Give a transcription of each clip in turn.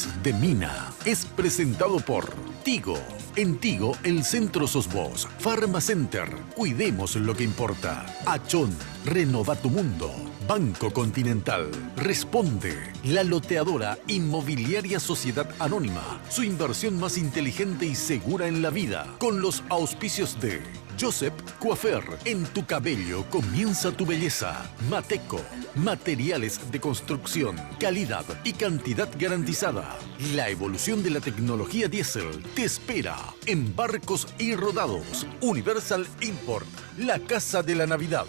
Lunes de Mina es presentado por Tigo. En Tigo, el centro sos vos. Pharmacenter, cuidemos lo que importa. Achón, renova tu mundo. Banco Continental, Responde. La loteadora Inmobiliaria Sociedad Anónima. Su inversión más inteligente y segura en la vida. Con los auspicios de Joseph Coiffeur, en tu cabello comienza tu belleza. Mateco, materiales de construcción, calidad y cantidad garantizada. La evolución de la tecnología diésel te espera en Barcos y Rodados. Universal Import, la casa de la Navidad.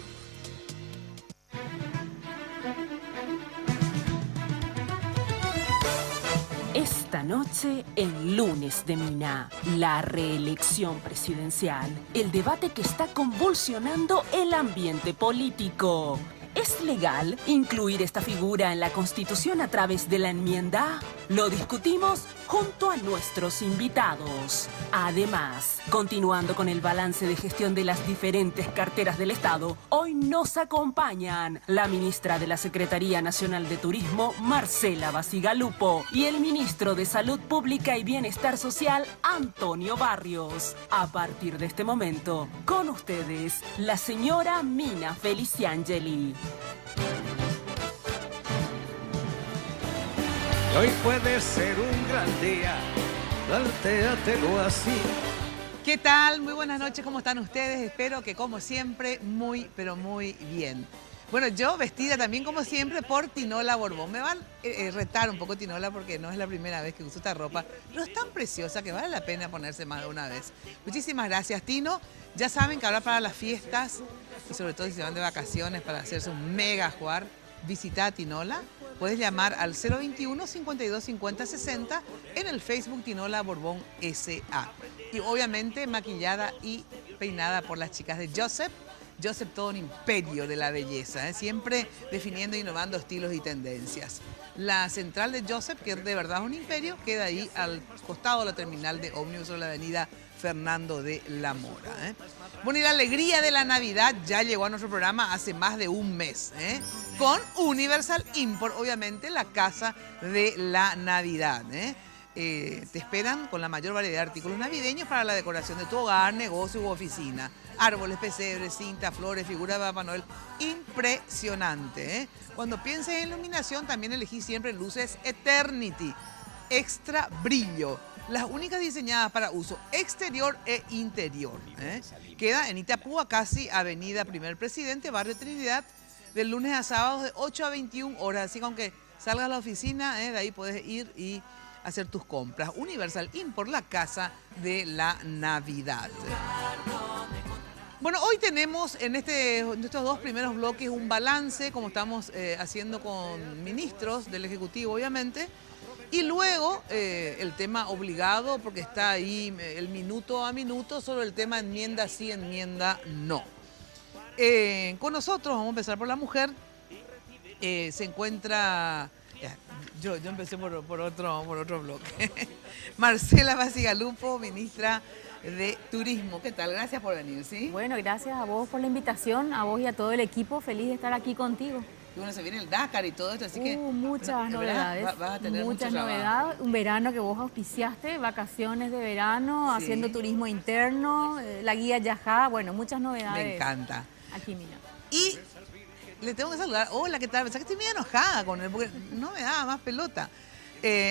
Esta noche, en Lunes de Mina, la reelección presidencial, el debate que está convulsionando el ambiente político. ¿Es legal incluir esta figura en la Constitución a través de la enmienda? Lo discutimos junto a nuestros invitados. Además, continuando con el balance de gestión de las diferentes carteras del Estado, hoy nos acompañan la ministra de la Secretaría Nacional de Turismo, Marcela Bacigalupo, y el ministro de Salud Pública y Bienestar Social, Antonio Barrios. A partir de este momento, con ustedes, la señora Mina Feliciangeli. Hoy puede ser un gran día, plantéatelo así. ¿Qué tal? Muy buenas noches, ¿cómo están ustedes? Espero que como siempre, muy, pero muy bien. Bueno, yo vestida también como siempre por Tinola Borbón. Me van a retar un poco Tinola porque no es la primera vez que uso esta ropa, pero es tan preciosa que vale la pena ponerse más de una vez. Muchísimas gracias, Tino. Ya saben que ahora para las fiestas, y sobre todo si se van de vacaciones para hacerse un mega jugar, visita a Tinola. Puedes llamar al 021 52 50 60 en el Facebook Tinola Borbón S.A. Y obviamente maquillada y peinada por las chicas de Joseph. Joseph, todo un imperio de la belleza, ¿eh? Siempre definiendo e innovando estilos y tendencias. La central de Joseph, que de verdad es un imperio, queda ahí al costado de la terminal de ómnibus sobre la avenida Fernando de la Mora, ¿eh? Bueno, y la alegría de la Navidad ya llegó a nuestro programa hace más de un mes, ¿eh? Con Universal Import, obviamente la casa de la Navidad, ¿eh? Te esperan con la mayor variedad de artículos navideños para la decoración de tu hogar, negocio u oficina. Árboles, pesebres, cinta, flores, figuras de Papá Noel. Impresionante, ¿eh? Cuando pienses en iluminación, también elegí siempre luces Eternity. Extra brillo. Las únicas diseñadas para uso exterior e interior, ¿eh? Queda en Itapúa, casi Avenida Primer Presidente, Barrio Trinidad, de lunes a sábados de 8 a 21 horas. Así que aunque salgas a la oficina, de ahí puedes ir y hacer tus compras. Universal Import, la casa de la Navidad. Bueno, hoy tenemos en estos dos primeros bloques un balance, como estamos haciendo con ministros del Ejecutivo, obviamente. Y luego el tema obligado, porque está ahí el minuto a minuto, sobre el tema enmienda sí, enmienda no. Con nosotros, vamos a empezar por la mujer, se encuentra, yo empecé por otro bloque, Marcela Bacigalupo, ministra de Turismo. ¿Qué tal? Gracias por venir, ¿sí? Bueno, gracias a vos por la invitación, a vos y a todo el equipo, feliz de estar aquí contigo. Y bueno, se viene el Dakar y todo esto, así que... Muchas novedades, vas a tener muchas mucho novedades. Un verano que vos auspiciaste, vacaciones de verano, sí, haciendo turismo interno, la guía Yajá, bueno, muchas novedades. Me encanta. Aquí, mira. Y le tengo que saludar. Hola, ¿qué tal? Pensé que estoy medio enojada con él, porque no me daba más pelota.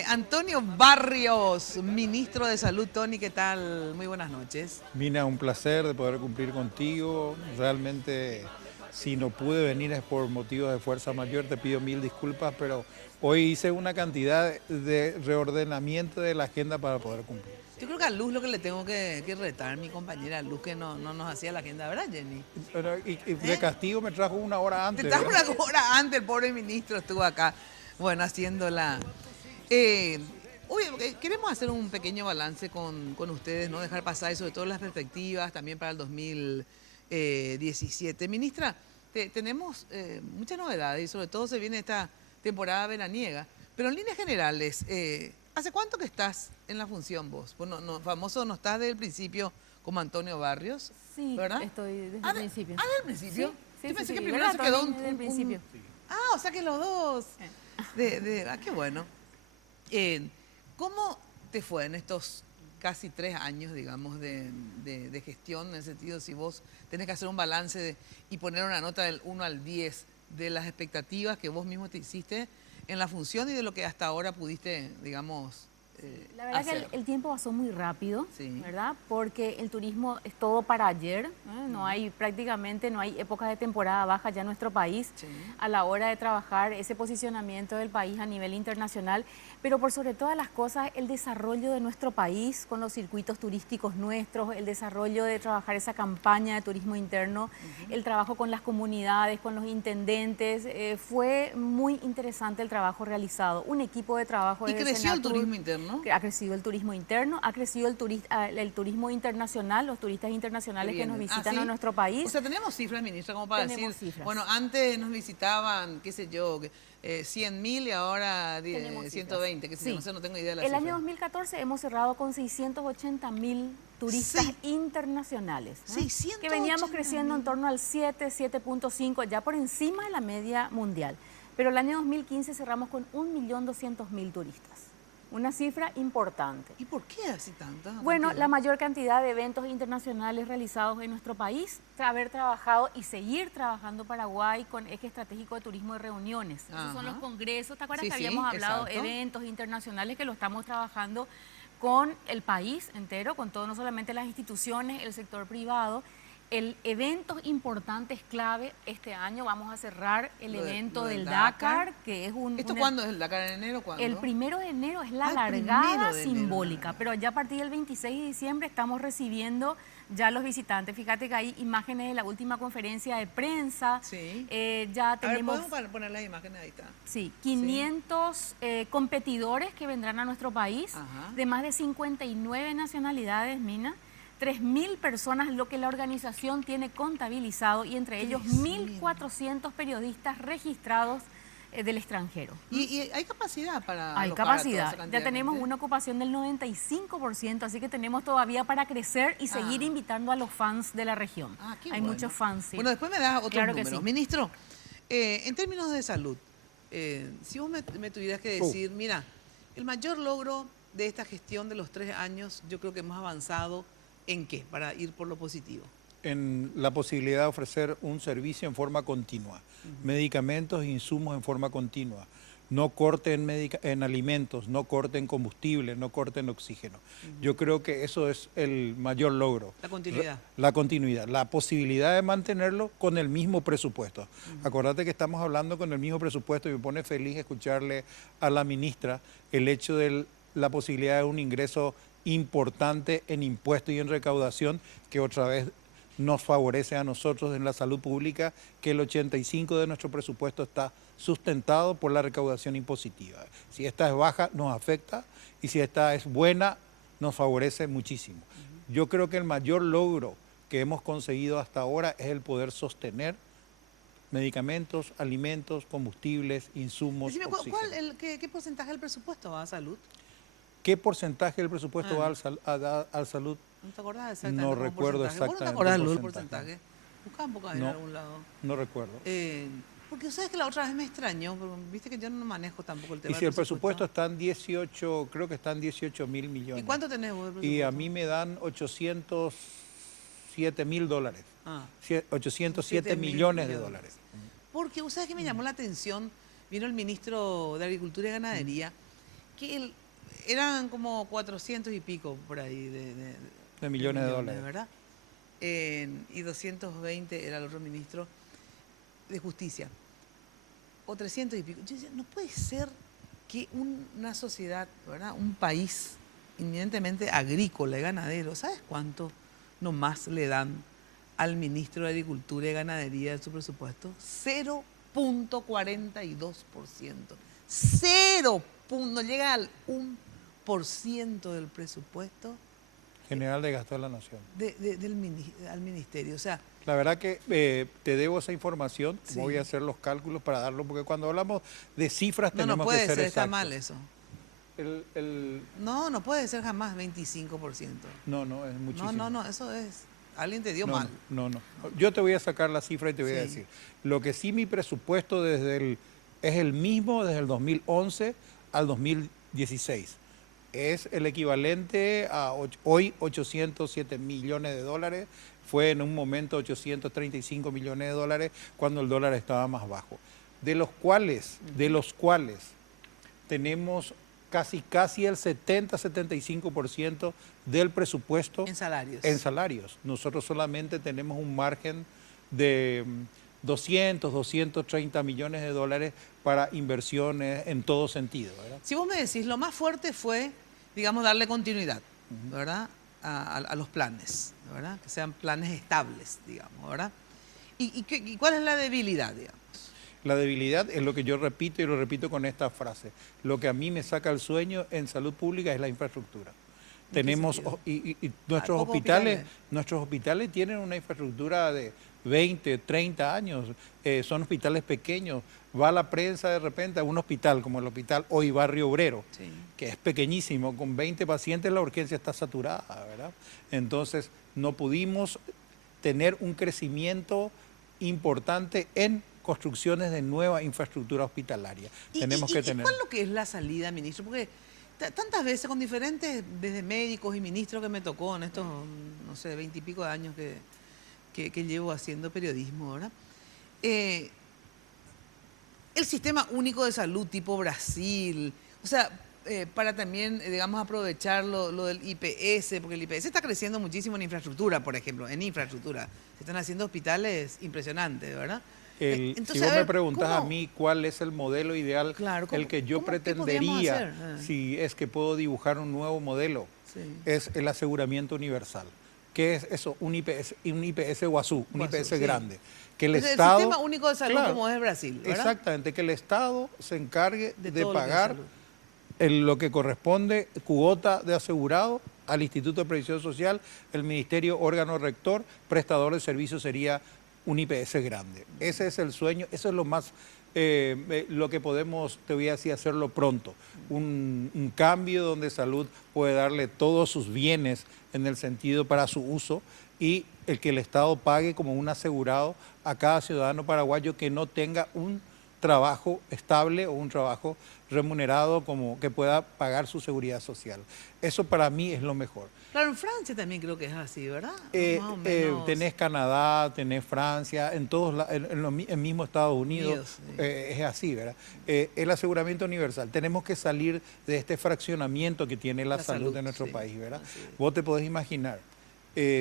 Antonio Barrios, ministro de Salud. Tony, ¿qué tal? Muy buenas noches. Mina, un placer de poder cumplir contigo. Realmente, si no pude venir es por motivos de fuerza mayor, te pido mil disculpas, pero hoy hice una cantidad de reordenamiento de la agenda para poder cumplir. Yo creo que a Luz lo que le tengo que retar, mi compañera Luz, que no nos hacía la agenda, ¿verdad, Jenny? Pero, y de castigo me trajo una hora antes. Me trajo una hora antes, el pobre ministro estuvo acá, bueno, haciéndola. Queremos hacer un pequeño balance con ustedes, no dejar pasar, y sobre todo las perspectivas también para el 2017. Ministra, tenemos muchas novedades y sobre todo se viene esta temporada veraniega, pero en líneas generales, ¿hace cuánto que estás en la función vos? Bueno, famoso no estás desde el principio como Antonio Barrios, Sí, ¿verdad? estoy desde el principio. ¿Ah, desde el principio? Sí, Yo pensé sí, que primero se ¿verdad, quedó Tony? Desde el principio. Ah, o sea que los dos. Qué bueno. ¿Cómo te fue en estos casi 3 años, digamos, de gestión? En el sentido, si vos tenés que hacer un balance y poner una nota del 1 al 10 de las expectativas que vos mismo te hiciste en la función y de lo que hasta ahora pudiste, digamos, La verdad hacer. que el tiempo pasó muy rápido, Sí. ¿verdad? Porque el turismo es todo para ayer, ¿eh? No hay prácticamente, no hay épocas de temporada baja ya en nuestro país Sí. a la hora de trabajar ese posicionamiento del país a nivel internacional, pero por sobre todas las cosas el desarrollo de nuestro país con los circuitos turísticos nuestros, el desarrollo de trabajar esa campaña de turismo interno, el trabajo con las comunidades, con los intendentes, fue muy interesante el trabajo realizado. Un equipo de trabajo Y desde creció el Senatur, turismo interno. que ha crecido el turismo interno, ha crecido el turismo internacional, los turistas internacionales que nos vienen. visitan ¿Sí? a nuestro país. O sea, tenemos cifras, ministra, como para Tenemos decir, cifras. bueno, antes nos visitaban, qué sé yo, 100.000 y ahora Tenemos cifras. 120, qué sé yo, Sí. no sé, no tengo idea de la El cifra. año 2014 hemos cerrado con 680.000 turistas Sí. internacionales, ¿no? 680.000. Que veníamos creciendo en torno al 7.5, ya por encima de la media mundial. Pero el año 2015 cerramos con 1.200.000 turistas, una cifra importante. ¿Y por qué así tanta? Bueno, cantidad? la mayor cantidad de eventos internacionales realizados en nuestro país, haber trabajado y seguir trabajando Paraguay con eje estratégico de turismo y reuniones. Esos son Ajá. los congresos, ¿te acuerdas Sí, que sí, habíamos hablado exacto. eventos internacionales que lo estamos trabajando con el país entero, con todo, no solamente las instituciones, el sector privado? El eventos importantes clave este año, vamos a cerrar el Lo evento del del Dakar. Dakar, que es un... ¿Esto una- cuándo es el Dakar, en enero? ¿Cuándo? el 1 de enero es la Ah, el 1 largada de enero, simbólica, la pero ya a partir del 26 de diciembre estamos recibiendo ya los visitantes. Fíjate que hay imágenes de la última conferencia de prensa. Sí. Ya A ver, tenemos ¿podemos poner las imágenes? Ahí está. sí, 500 competidores que vendrán a nuestro país, Ajá. de más de 59 nacionalidades, Mina. 3.000 personas, lo que la organización tiene contabilizado, y entre ellos 3.000. 1.400 periodistas registrados del extranjero. ¿Y hay capacidad para Hay alojar a toda capacidad. esa cantidad Ya de tenemos gente? una ocupación del 95%, así que tenemos todavía para crecer y seguir invitando a los fans de la región. Ah, qué Hay bueno. muchos fans, sí. Bueno, después me das otros Claro que números. sí. Ministro, en términos de salud, si vos me tuvieras que decir, mira, el mayor logro de esta gestión de los 3 años, yo creo que hemos avanzado ¿en qué? Para ir por lo positivo. En la posibilidad de ofrecer un servicio en forma continua, medicamentos e insumos en forma continua, no corte en alimentos, no corte en combustible, no corte en oxígeno. Yo creo que eso es el mayor logro. La continuidad. La continuidad, la posibilidad de mantenerlo con el mismo presupuesto. Acordate que estamos hablando con el mismo presupuesto y me pone feliz escucharle a la ministra el hecho de la posibilidad de un ingreso importante en impuestos y en recaudación, que otra vez nos favorece a nosotros en la salud pública, que el 85% de nuestro presupuesto está sustentado por la recaudación impositiva. Si esta es baja, nos afecta, y si esta es buena, nos favorece muchísimo. Yo creo que el mayor logro que hemos conseguido hasta ahora es el poder sostener medicamentos, alimentos, combustibles, insumos, Decime, oxígeno. ¿qué porcentaje del presupuesto va a salud? ¿Qué porcentaje del presupuesto va al salud? ¿No te acordás exactamente? No como recuerdo porcentaje? ¿Vos no te exactamente acordás el del porcentaje. porcentaje? Buscá un poco ahí en No. algún lado. No recuerdo. Porque sabes que la otra vez me extrañó, pero viste que yo no manejo tampoco el tema Y si del el presupuesto está en 18, creo que está en 18.000 millones. ¿Y cuánto tenés vos de presupuesto? Y a mí me dan 807.000 dólares. Ah. 807 7.000 millones de dólares. Porque, ¿sabes qué me llamó la atención? Vino el ministro de Agricultura y Ganadería, que eran como 400 y pico por ahí De millones de dólares. ¿verdad? Y 220 era el otro ministro de Justicia. O 300 y pico. Yo decía, no puede ser que una sociedad, ¿verdad? Un país inminentemente agrícola y ganadero, ¿sabes cuánto nomás le dan al ministro de Agricultura y Ganadería de su presupuesto? 0.42%. 0. No llega al 1% del presupuesto General de Gasto de la Nación. al ministerio. O sea, La verdad que te debo esa información, Sí. voy a hacer los cálculos para darlo, porque cuando hablamos de cifras no tenemos puede que ser ser, está exactos. mal eso. No puede ser jamás 25%. No, es muchísimo. No, eso es. Alguien te dio No, mal. No. Yo te voy a sacar la cifra y te voy a Sí. decir. Lo que sí mi presupuesto es el mismo desde el 2011 al 2016. Es el equivalente a hoy 807 millones de dólares, fue en un momento 835 millones de dólares cuando el dólar estaba más bajo, de los cuales tenemos casi el 70-75% del presupuesto En salarios. en salarios. Nosotros solamente tenemos un margen de 230 millones de dólares para inversiones en todo sentido, ¿verdad? Si vos me decís, lo más fuerte fue, digamos, darle continuidad, ¿verdad? A los planes, ¿verdad? Que sean planes estables, digamos, ¿verdad? ¿Y cuál es la debilidad, digamos? La debilidad es lo que yo repito y lo repito con esta frase. Lo que a mí me saca el sueño en salud pública es la infraestructura. Tenemos nuestros hospitales tienen una infraestructura de 20, 30 años, son hospitales pequeños. Va la prensa de repente a un hospital como el hospital hoy Barrio Obrero, Sí. que es pequeñísimo, con 20 pacientes la urgencia está saturada, ¿verdad? Entonces no pudimos tener un crecimiento importante en construcciones de nueva infraestructura hospitalaria. Tenemos que tener... ¿Cuál es lo que es la salida, ministro? Porque tantas veces con diferentes, desde médicos y ministros que me tocó en estos, no sé, 20 y pico de años que llevo haciendo periodismo, ¿verdad? El sistema único de salud tipo Brasil, o sea, para también, digamos, aprovechar lo del IPS, porque el IPS está creciendo muchísimo en infraestructura, por ejemplo, en infraestructura. Se están haciendo hospitales impresionantes, ¿verdad? Si vos me preguntás a mí cuál es el modelo ideal, Claro, el que yo ¿qué podríamos pretendería, hacer? si es que puedo dibujar un nuevo modelo, Sí. es el aseguramiento universal. ¿Qué es eso? Un IPS Guazú, un Guazú, IPS sí. grande. Que el El Estado... sistema único de salud Claro, como es Brasil, ¿verdad? exactamente, que el Estado se encargue De de todo lo que es pagar salud. lo que corresponde, cuota de asegurado al Instituto de Previsión Social, el Ministerio órgano rector, prestador de servicios sería un IPS grande. Ese es el sueño, eso es lo más, lo que podemos, te voy a decir, hacerlo pronto. Un cambio donde salud puede darle todos sus bienes en el sentido para su uso y el que el Estado pague como un asegurado a cada ciudadano paraguayo que no tenga un trabajo estable o un trabajo remunerado como que pueda pagar su seguridad social. Eso para mí es lo mejor. Claro, en Francia también creo que es así, ¿verdad? Más o menos. Tenés Canadá, tenés Francia, en todos el mismo Estados Unidos, Sí. es así, ¿verdad? El aseguramiento universal. Tenemos que salir de este fraccionamiento que tiene la salud de nuestro sí. país, ¿verdad? Así es. Vos te podés imaginar,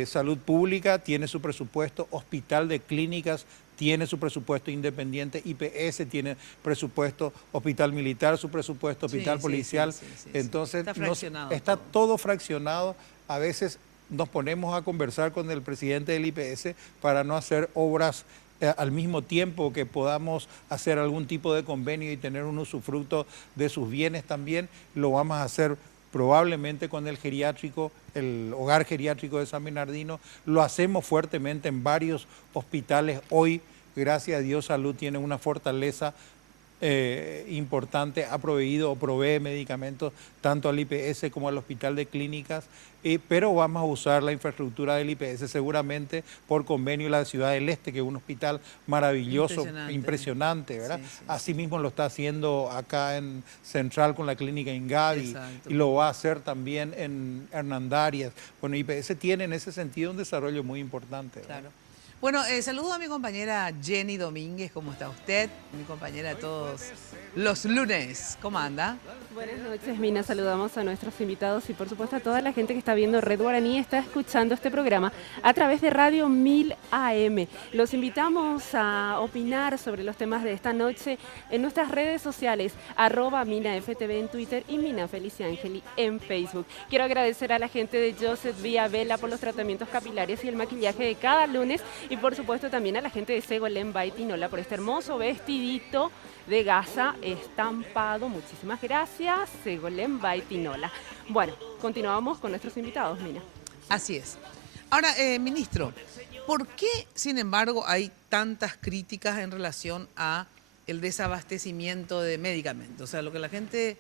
salud pública tiene su presupuesto, hospital de clínicas tiene su presupuesto independiente, IPS tiene presupuesto, hospital militar su presupuesto, hospital Sí, policial. sí. Entonces Está fraccionado está todo. todo fraccionado. A veces nos ponemos a conversar con el presidente del IPS para no hacer obras al mismo tiempo que podamos hacer algún tipo de convenio y tener un usufructo de sus bienes también. Lo vamos a hacer probablemente con el geriátrico, el hogar geriátrico de San Bernardino. Lo hacemos fuertemente en varios hospitales. Hoy, gracias a Dios, Salud tiene una fortaleza importante, ha proveído o provee medicamentos tanto al IPS como al Hospital de Clínicas, pero vamos a usar la infraestructura del IPS seguramente por convenio de la Ciudad del Este, que es un hospital maravilloso, impresionante, ¿verdad? Sí. Asimismo lo está haciendo acá en Central con la clínica Ingavi, Exacto. y lo va a hacer también en Hernandarias. Bueno, IPS tiene en ese sentido un desarrollo muy importante, ¿verdad? Claro. Bueno, saludo a mi compañera Jenny Domínguez, ¿cómo está usted? Mi compañera de todos los lunes, ¿cómo anda? Buenas noches, Mina. Saludamos a nuestros invitados y por supuesto a toda la gente que está viendo Red Guaraní y está escuchando este programa a través de Radio 1000 AM. Los invitamos a opinar sobre los temas de esta noche en nuestras redes sociales, @MinaFTV en Twitter y Mina Felicia Angeli en Facebook. Quiero agradecer a la gente de Joseph Vía Vela por los tratamientos capilares y el maquillaje de cada lunes y por supuesto también a la gente de Segolén Baitinola por este hermoso vestidito de gasa estampado. Muchísimas gracias, Segolén Baitinola. Bueno, continuamos con nuestros invitados, Mina. Así es. Ahora, ministro, ¿por qué, sin embargo, hay tantas críticas en relación a el desabastecimiento de medicamentos? O sea, lo que la gente,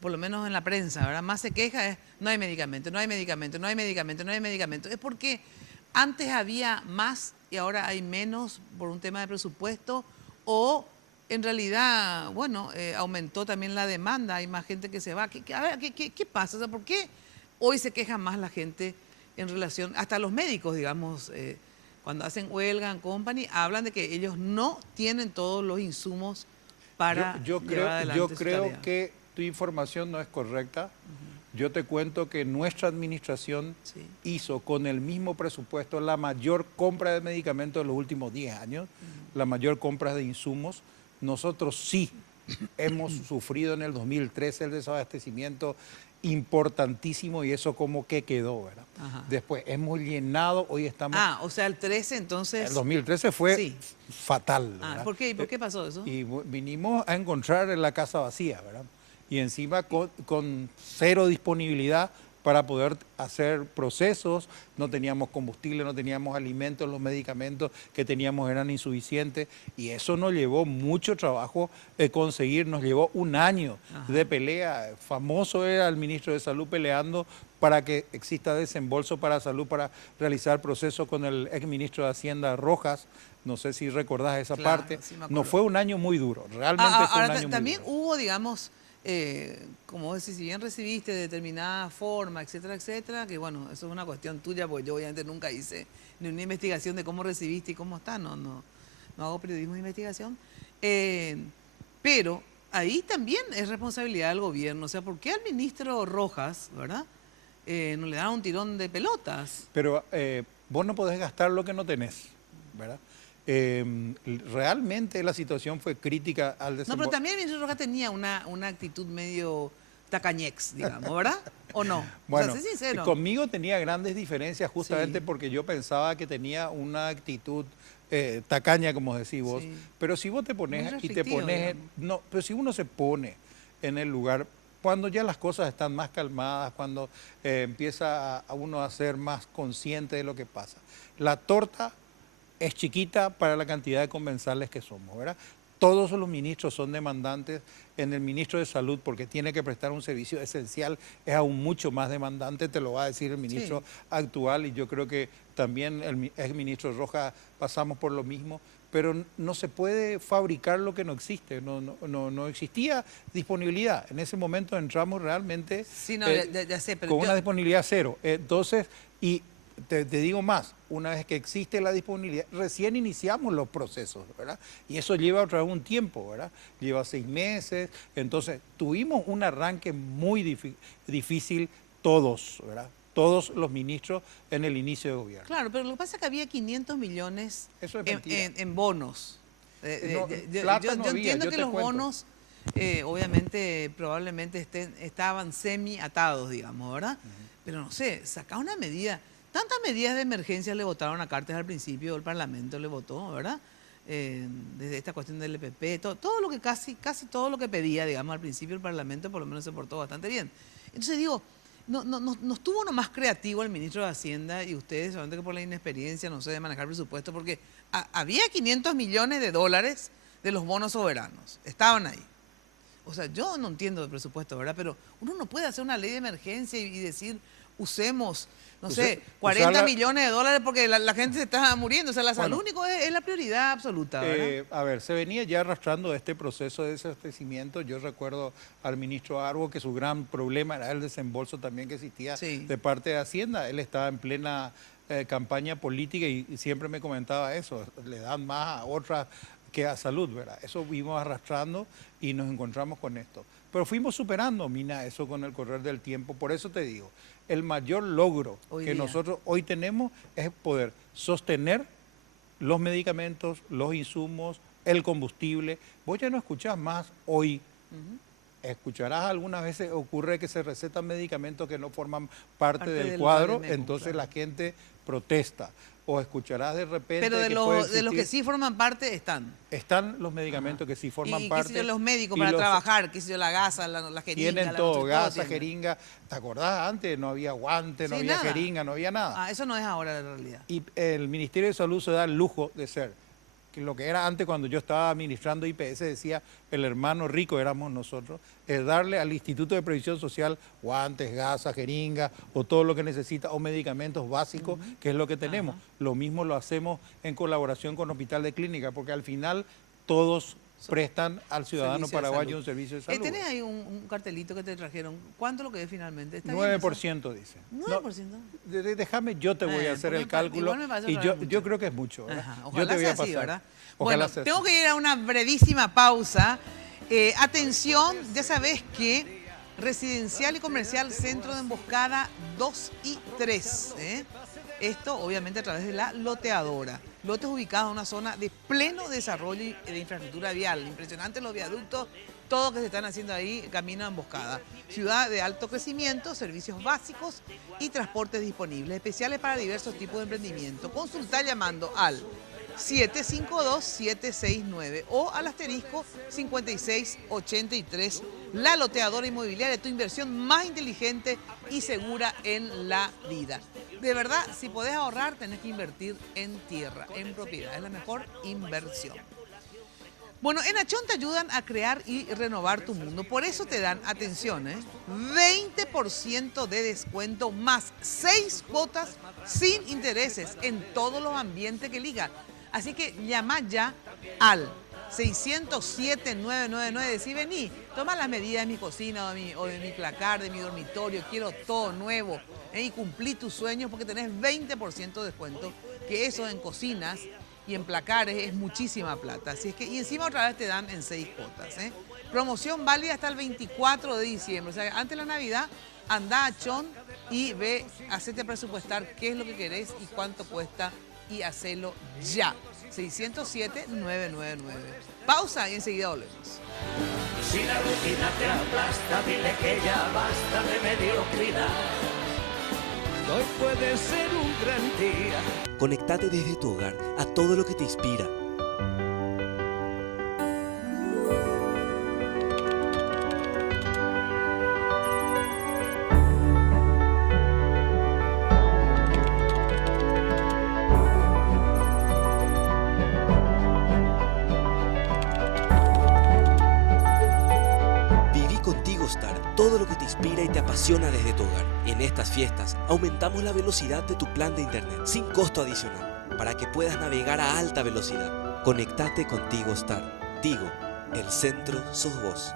por lo menos en la prensa, ¿verdad?, más se queja es no hay medicamento, no hay medicamento, no hay medicamento, no hay medicamento. ¿Es porque antes había más y ahora hay menos por un tema de presupuesto o en realidad, bueno, aumentó también la demanda, hay más gente que se va. A ver, ¿qué pasa? O sea, ¿por qué hoy se queja más la gente en relación, hasta los médicos, digamos, cuando hacen huelga en company, hablan de que ellos no tienen todos los insumos para llevar adelante yo su creo tarea? que tu información no es correcta. Yo te cuento que nuestra administración Sí. hizo con el mismo presupuesto la mayor compra de medicamentos de los últimos 10 años, la mayor compra de insumos. Nosotros sí hemos sufrido en el 2013 el desabastecimiento importantísimo y eso como que quedó, ¿verdad? Ajá. Después hemos llenado, hoy estamos... O sea, el 13 entonces... El 2013 fue Sí. fatal, ¿verdad? ¿Por qué? ¿Y por qué pasó eso? Y vinimos a encontrar la casa vacía, ¿verdad? Y encima con cero disponibilidad para poder hacer procesos, no teníamos combustible, no teníamos alimentos, los medicamentos que teníamos eran insuficientes y eso nos llevó mucho trabajo conseguir, nos llevó un año de pelea. Famoso era el ministro de Salud peleando para que exista desembolso para salud, para realizar procesos con el exministro de Hacienda Rojas. No sé si recordás esa Claro, parte. sí me acuerdo. No fue un año muy duro, realmente fue un Ahora, año muy también duro. hubo, digamos, como decís, si bien recibiste de determinada forma, etcétera, que bueno, eso es una cuestión tuya, porque yo obviamente nunca hice ni una investigación de cómo recibiste y cómo está, no hago periodismo de investigación, pero ahí también es responsabilidad del gobierno, o sea, ¿por qué al ministro Rojas, verdad, no le dan un tirón de pelotas? Pero vos no podés gastar lo que no tenés, ¿verdad? Realmente la situación fue crítica al No, desembolso. pero también el ministro Rojas tenía una actitud medio tacañex, digamos, ¿verdad? ¿O no? Bueno, o sea, sé sincero. conmigo tenía grandes diferencias justamente Sí. porque yo pensaba que tenía una actitud tacaña, como decís vos. Sí. Pero si vos te pones Muy y te restrictivo, pones, digamos. no, pero si uno se pone en el lugar, cuando ya las cosas están más calmadas, cuando empieza a uno a ser más consciente de lo que pasa. La torta es chiquita para la cantidad de comensales que somos, ¿verdad? Todos los ministros son demandantes. En el ministro de Salud, porque tiene que prestar un servicio esencial, es aún mucho más demandante, te lo va a decir el ministro actual, y yo creo que también el exministro Rojas pasamos por lo mismo, pero no se puede fabricar lo que no existe, no existía disponibilidad. En ese momento entramos realmente Sí, no, ya sé, pero con yo- una disponibilidad cero. Entonces, y te digo más, una vez que existe la disponibilidad, recién iniciamos los procesos, ¿verdad? Y eso lleva otra vez un tiempo, ¿verdad? Lleva 6 meses, entonces tuvimos un arranque muy difícil todos, ¿verdad? Todos los ministros en el inicio de gobierno. Claro, pero lo que pasa es que había 500 millones Eso es mentira. en bonos. No, Yo plata no había, entiendo yo que te los cuento. bonos, obviamente, probablemente estaban semi-atados, digamos, ¿verdad? Pero no sé, saca una medida. Tantas medidas de emergencia le votaron a Cartes al principio, el Parlamento le votó, ¿verdad? Desde esta cuestión del EPP, todo lo que casi todo lo que pedía, digamos, al principio el Parlamento por lo menos se portó bastante bien. Entonces digo, no estuvo uno más creativo el ministro de Hacienda y ustedes, solamente que por la inexperiencia, no sé, de manejar presupuesto, porque había 500 millones de dólares de los bonos soberanos, estaban ahí. O sea, yo no entiendo de presupuesto, ¿verdad? Pero uno no puede hacer una ley de emergencia y decir, usemos, no sé, 40 millones de dólares porque la gente se está muriendo. O sea, la salud único es la prioridad absoluta, ¿verdad? A ver, se venía ya arrastrando este proceso de desabastecimiento. Yo recuerdo al ministro Arbo que su gran problema era el desembolso también que existía de parte de Hacienda. Él estaba en plena campaña política y siempre me comentaba eso, le dan más a otras que a salud, ¿verdad? Eso vimos arrastrando y nos encontramos con esto. Pero fuimos superando, Mina, eso con el correr del tiempo. Por eso te digo, el mayor logro que nosotros hoy tenemos es poder sostener los medicamentos, los insumos, el combustible. Vos ya no escuchás más hoy. Escucharás algunas veces, ocurre que se recetan medicamentos que no forman parte del cuadro, entonces la gente protesta. O escucharás de repente. Pero de los que sí forman parte están. Están los medicamentos que sí forman parte. Y qué sé yo, los médicos para trabajar, qué sé yo, la gasa, la jeringa. Tienen todo, gasa, jeringa. ¿Te acordás? Antes no había guante, no había jeringa, no había nada. Eso no es ahora en realidad. Y el Ministerio de Salud se da el lujo de ser, que lo que era antes cuando yo estaba administrando IPS, decía el hermano rico éramos nosotros, es darle al Instituto de Previsión Social guantes, gasas, jeringas o todo lo que necesita o medicamentos básicos, que es lo que tenemos. Lo mismo lo hacemos en colaboración con Hospital de Clínica, porque al final todos prestan al ciudadano Servicio de paraguayo salud. un servicio de salud. ¿Tenés ahí un cartelito que te trajeron? ¿Cuánto lo que es finalmente? ¿Está 9% dice. bien eso? 9%. No, déjame, yo te voy a hacer el cálculo y yo creo que es mucho. Ajá, yo ojalá te voy sea a pasar. así, ¿verdad? Ojalá Bueno, sea tengo así. que ir a una brevísima pausa. Atención, ya sabés que Residencial y Comercial Centro de Emboscada 2 y 3. Esto obviamente a través de la loteadora. Lotes ubicados en una zona de pleno desarrollo y de infraestructura vial. Impresionante los viaductos, todo que se están haciendo ahí, camino a Emboscada. Ciudad de alto crecimiento, servicios básicos y transportes disponibles, especiales para diversos tipos de emprendimiento. Consulta llamando al 752-769 o al asterisco 5683. La loteadora inmobiliaria, tu inversión más inteligente y segura en la vida. De verdad, si podés ahorrar, tenés que invertir en tierra, en propiedad. Es la mejor inversión. Bueno, en Achón te ayudan a crear y renovar tu mundo. Por eso te dan, atención, 20% de descuento más 6 cuotas sin intereses en todos los ambientes que eligas. Así que llama ya al 607-999. Decí, vení, toma las medidas de mi cocina o de mi placar, de mi dormitorio. Quiero todo nuevo. Y cumplí tus sueños porque tenés 20% de descuento. Que eso en cocinas y en placares es muchísima plata. Así es que, y encima otra vez te dan en 6 cuotas. Promoción válida hasta el 24 de diciembre. O sea, antes de la Navidad, anda a Achón y ve, hacete presupuestar qué es lo que querés y cuánto cuesta y hacelo ya. 607-999. Pausa y enseguida volvemos. Si la rutina te aplasta, dile que ya basta de mediocridad. Hoy puede ser un gran día. Conectate desde tu hogar a todo lo que te inspira. Todo lo que te inspira y te apasiona desde tu hogar. En estas fiestas, aumentamos la velocidad de tu plan de internet sin costo adicional para que puedas navegar a alta velocidad. Conectate con Tigo Star. Tigo, el centro sos vos.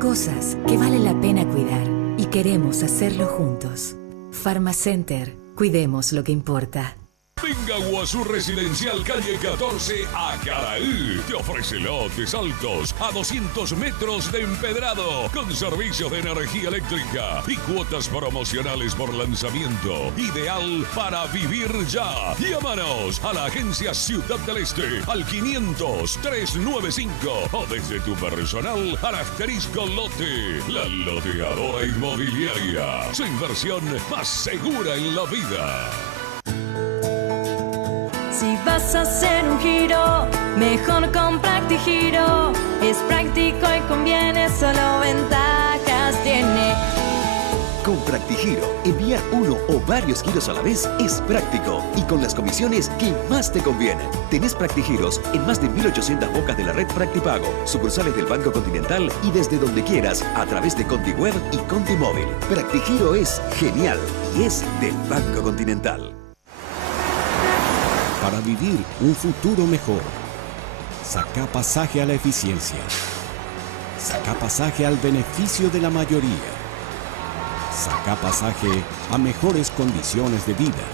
Cosas que vale la pena cuidar y queremos hacerlo juntos. Pharmacenter, cuidemos lo que importa. Venga a Guazú Residencial Calle 14 a Caraí. Te ofrece lotes altos a 200 metros de empedrado con servicios de energía eléctrica y cuotas promocionales por lanzamiento. Ideal para vivir ya. Llámanos a la agencia Ciudad del Este al 500-395 o desde tu personal al asterisco lote. La loteadora inmobiliaria. Su inversión más segura en la vida. Si vas a hacer un giro, mejor con PractiGiro. Es práctico y conviene, solo ventajas tiene. Con PractiGiro, enviar uno o varios giros a la vez es práctico y con las comisiones que más te convienen. Tenés PractiGiros en más de 1.800 bocas de la red PractiPago, sucursales del Banco Continental y desde donde quieras a través de ContiWeb y ContiMóvil. PractiGiro es genial y es del Banco Continental. Para vivir un futuro mejor, saca pasaje a la eficiencia. Saca pasaje al beneficio de la mayoría. Saca pasaje a mejores condiciones de vida.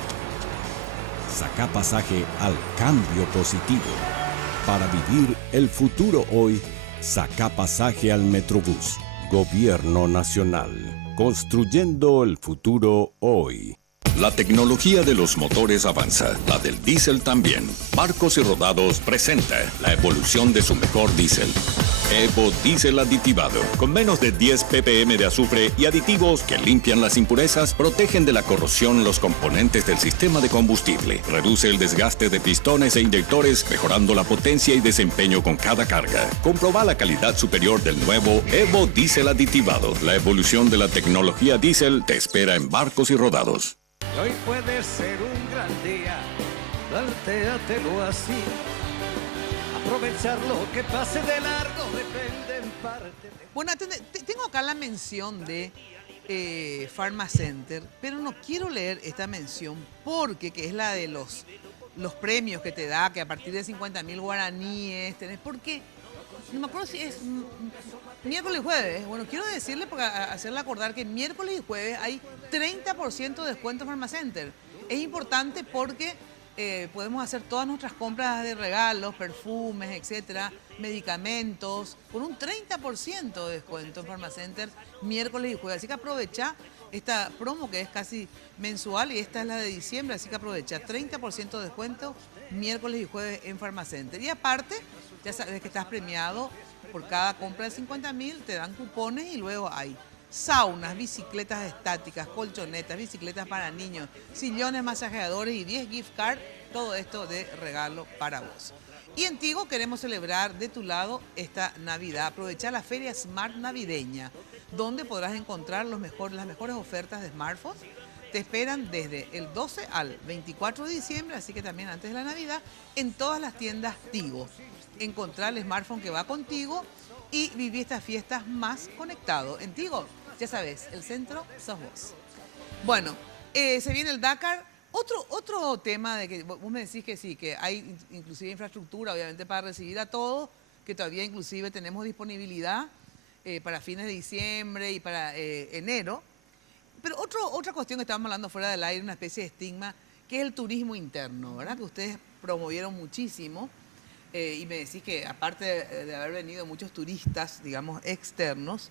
Saca pasaje al cambio positivo. Para vivir el futuro hoy, saca pasaje al Metrobús. Gobierno Nacional. Construyendo el futuro hoy. La tecnología de los motores avanza, la del diésel también. Barcos y Rodados presenta la evolución de su mejor diésel. Evo Diesel aditivado. Con menos de 10 ppm de azufre y aditivos que limpian las impurezas, protegen de la corrosión los componentes del sistema de combustible. Reduce el desgaste de pistones e inyectores, mejorando la potencia y desempeño con cada carga. Comproba la calidad superior del nuevo Evo Diesel aditivado. La evolución de la tecnología diésel te espera en barcos y rodados. Hoy puede ser un gran día, plantéatelo así. Aprovechar lo que pase de largo depende en parte de... Bueno, tengo acá la mención de Pharmacenter, pero no quiero leer esta mención porque que es la de los premios que te da, que a partir de 50.000 guaraníes tenés, porque no me acuerdo si es miércoles y jueves. Bueno, quiero decirle, para hacerle acordar que miércoles y jueves hay 30% de descuento en Pharmacenter. Es importante porque podemos hacer todas nuestras compras de regalos, perfumes, etcétera, medicamentos, con un 30% de descuento en Pharmacenter miércoles y jueves. Así que aprovecha esta promo que es casi mensual y esta es la de diciembre, así que aprovecha 30% de descuento miércoles y jueves en Pharmacenter. Y aparte, ya sabes que estás premiado por cada compra de 50.000, te dan cupones y luego hay saunas, bicicletas estáticas, colchonetas, bicicletas para niños, sillones masajeadores y 10 gift cards, todo esto de regalo para vos. Y en Tigo queremos celebrar de tu lado esta Navidad. Aprovecha la Feria Smart Navideña, donde podrás encontrar las mejores ofertas de smartphones. Te esperan desde el 12 al 24 de diciembre, así que también antes de la Navidad, en todas las tiendas Tigo. Encontrar el smartphone que va contigo y vivir estas fiestas más conectado. En Tigo, ya sabes, el centro sos vos. Bueno, se viene el Dakar. Otro tema de que vos me decís que sí, que hay inclusive infraestructura, obviamente, para recibir a todos, que todavía inclusive tenemos disponibilidad para fines de diciembre y para enero. Pero otra cuestión que estábamos hablando fuera del aire, una especie de estigma, que es el turismo interno, ¿verdad? Que ustedes promovieron muchísimo. Y me decís que aparte de haber venido muchos turistas, digamos, externos,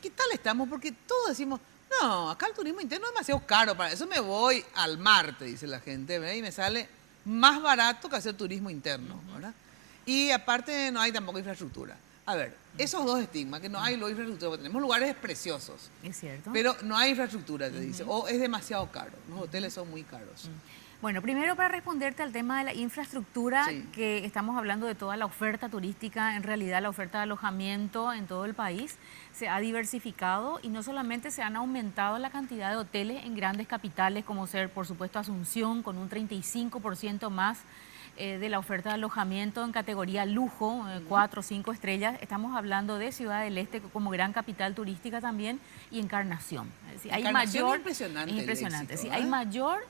¿qué tal estamos? Porque todos decimos, no, acá el turismo interno es demasiado caro, para eso me voy al mar, te dice la gente, ¿verdad? Y me sale más barato que hacer turismo interno, ¿verdad? Y aparte no hay tampoco infraestructura. A ver, esos dos estigmas, que no hay infraestructura, porque tenemos lugares preciosos. Es cierto. Pero no hay infraestructura, te dice, o es demasiado caro, los hoteles son muy caros. Bueno, primero para responderte al tema de la infraestructura, que estamos hablando de toda la oferta turística, en realidad la oferta de alojamiento en todo el país se ha diversificado y no solamente se han aumentado la cantidad de hoteles en grandes capitales como ser, por supuesto, Asunción, con un 35% más de la oferta de alojamiento en categoría lujo, 4 o 5 estrellas. Estamos hablando de Ciudad del Este como gran capital turística también y Encarnación. Es decir, hay mayor, impresionante, éxito, sí, hay mayor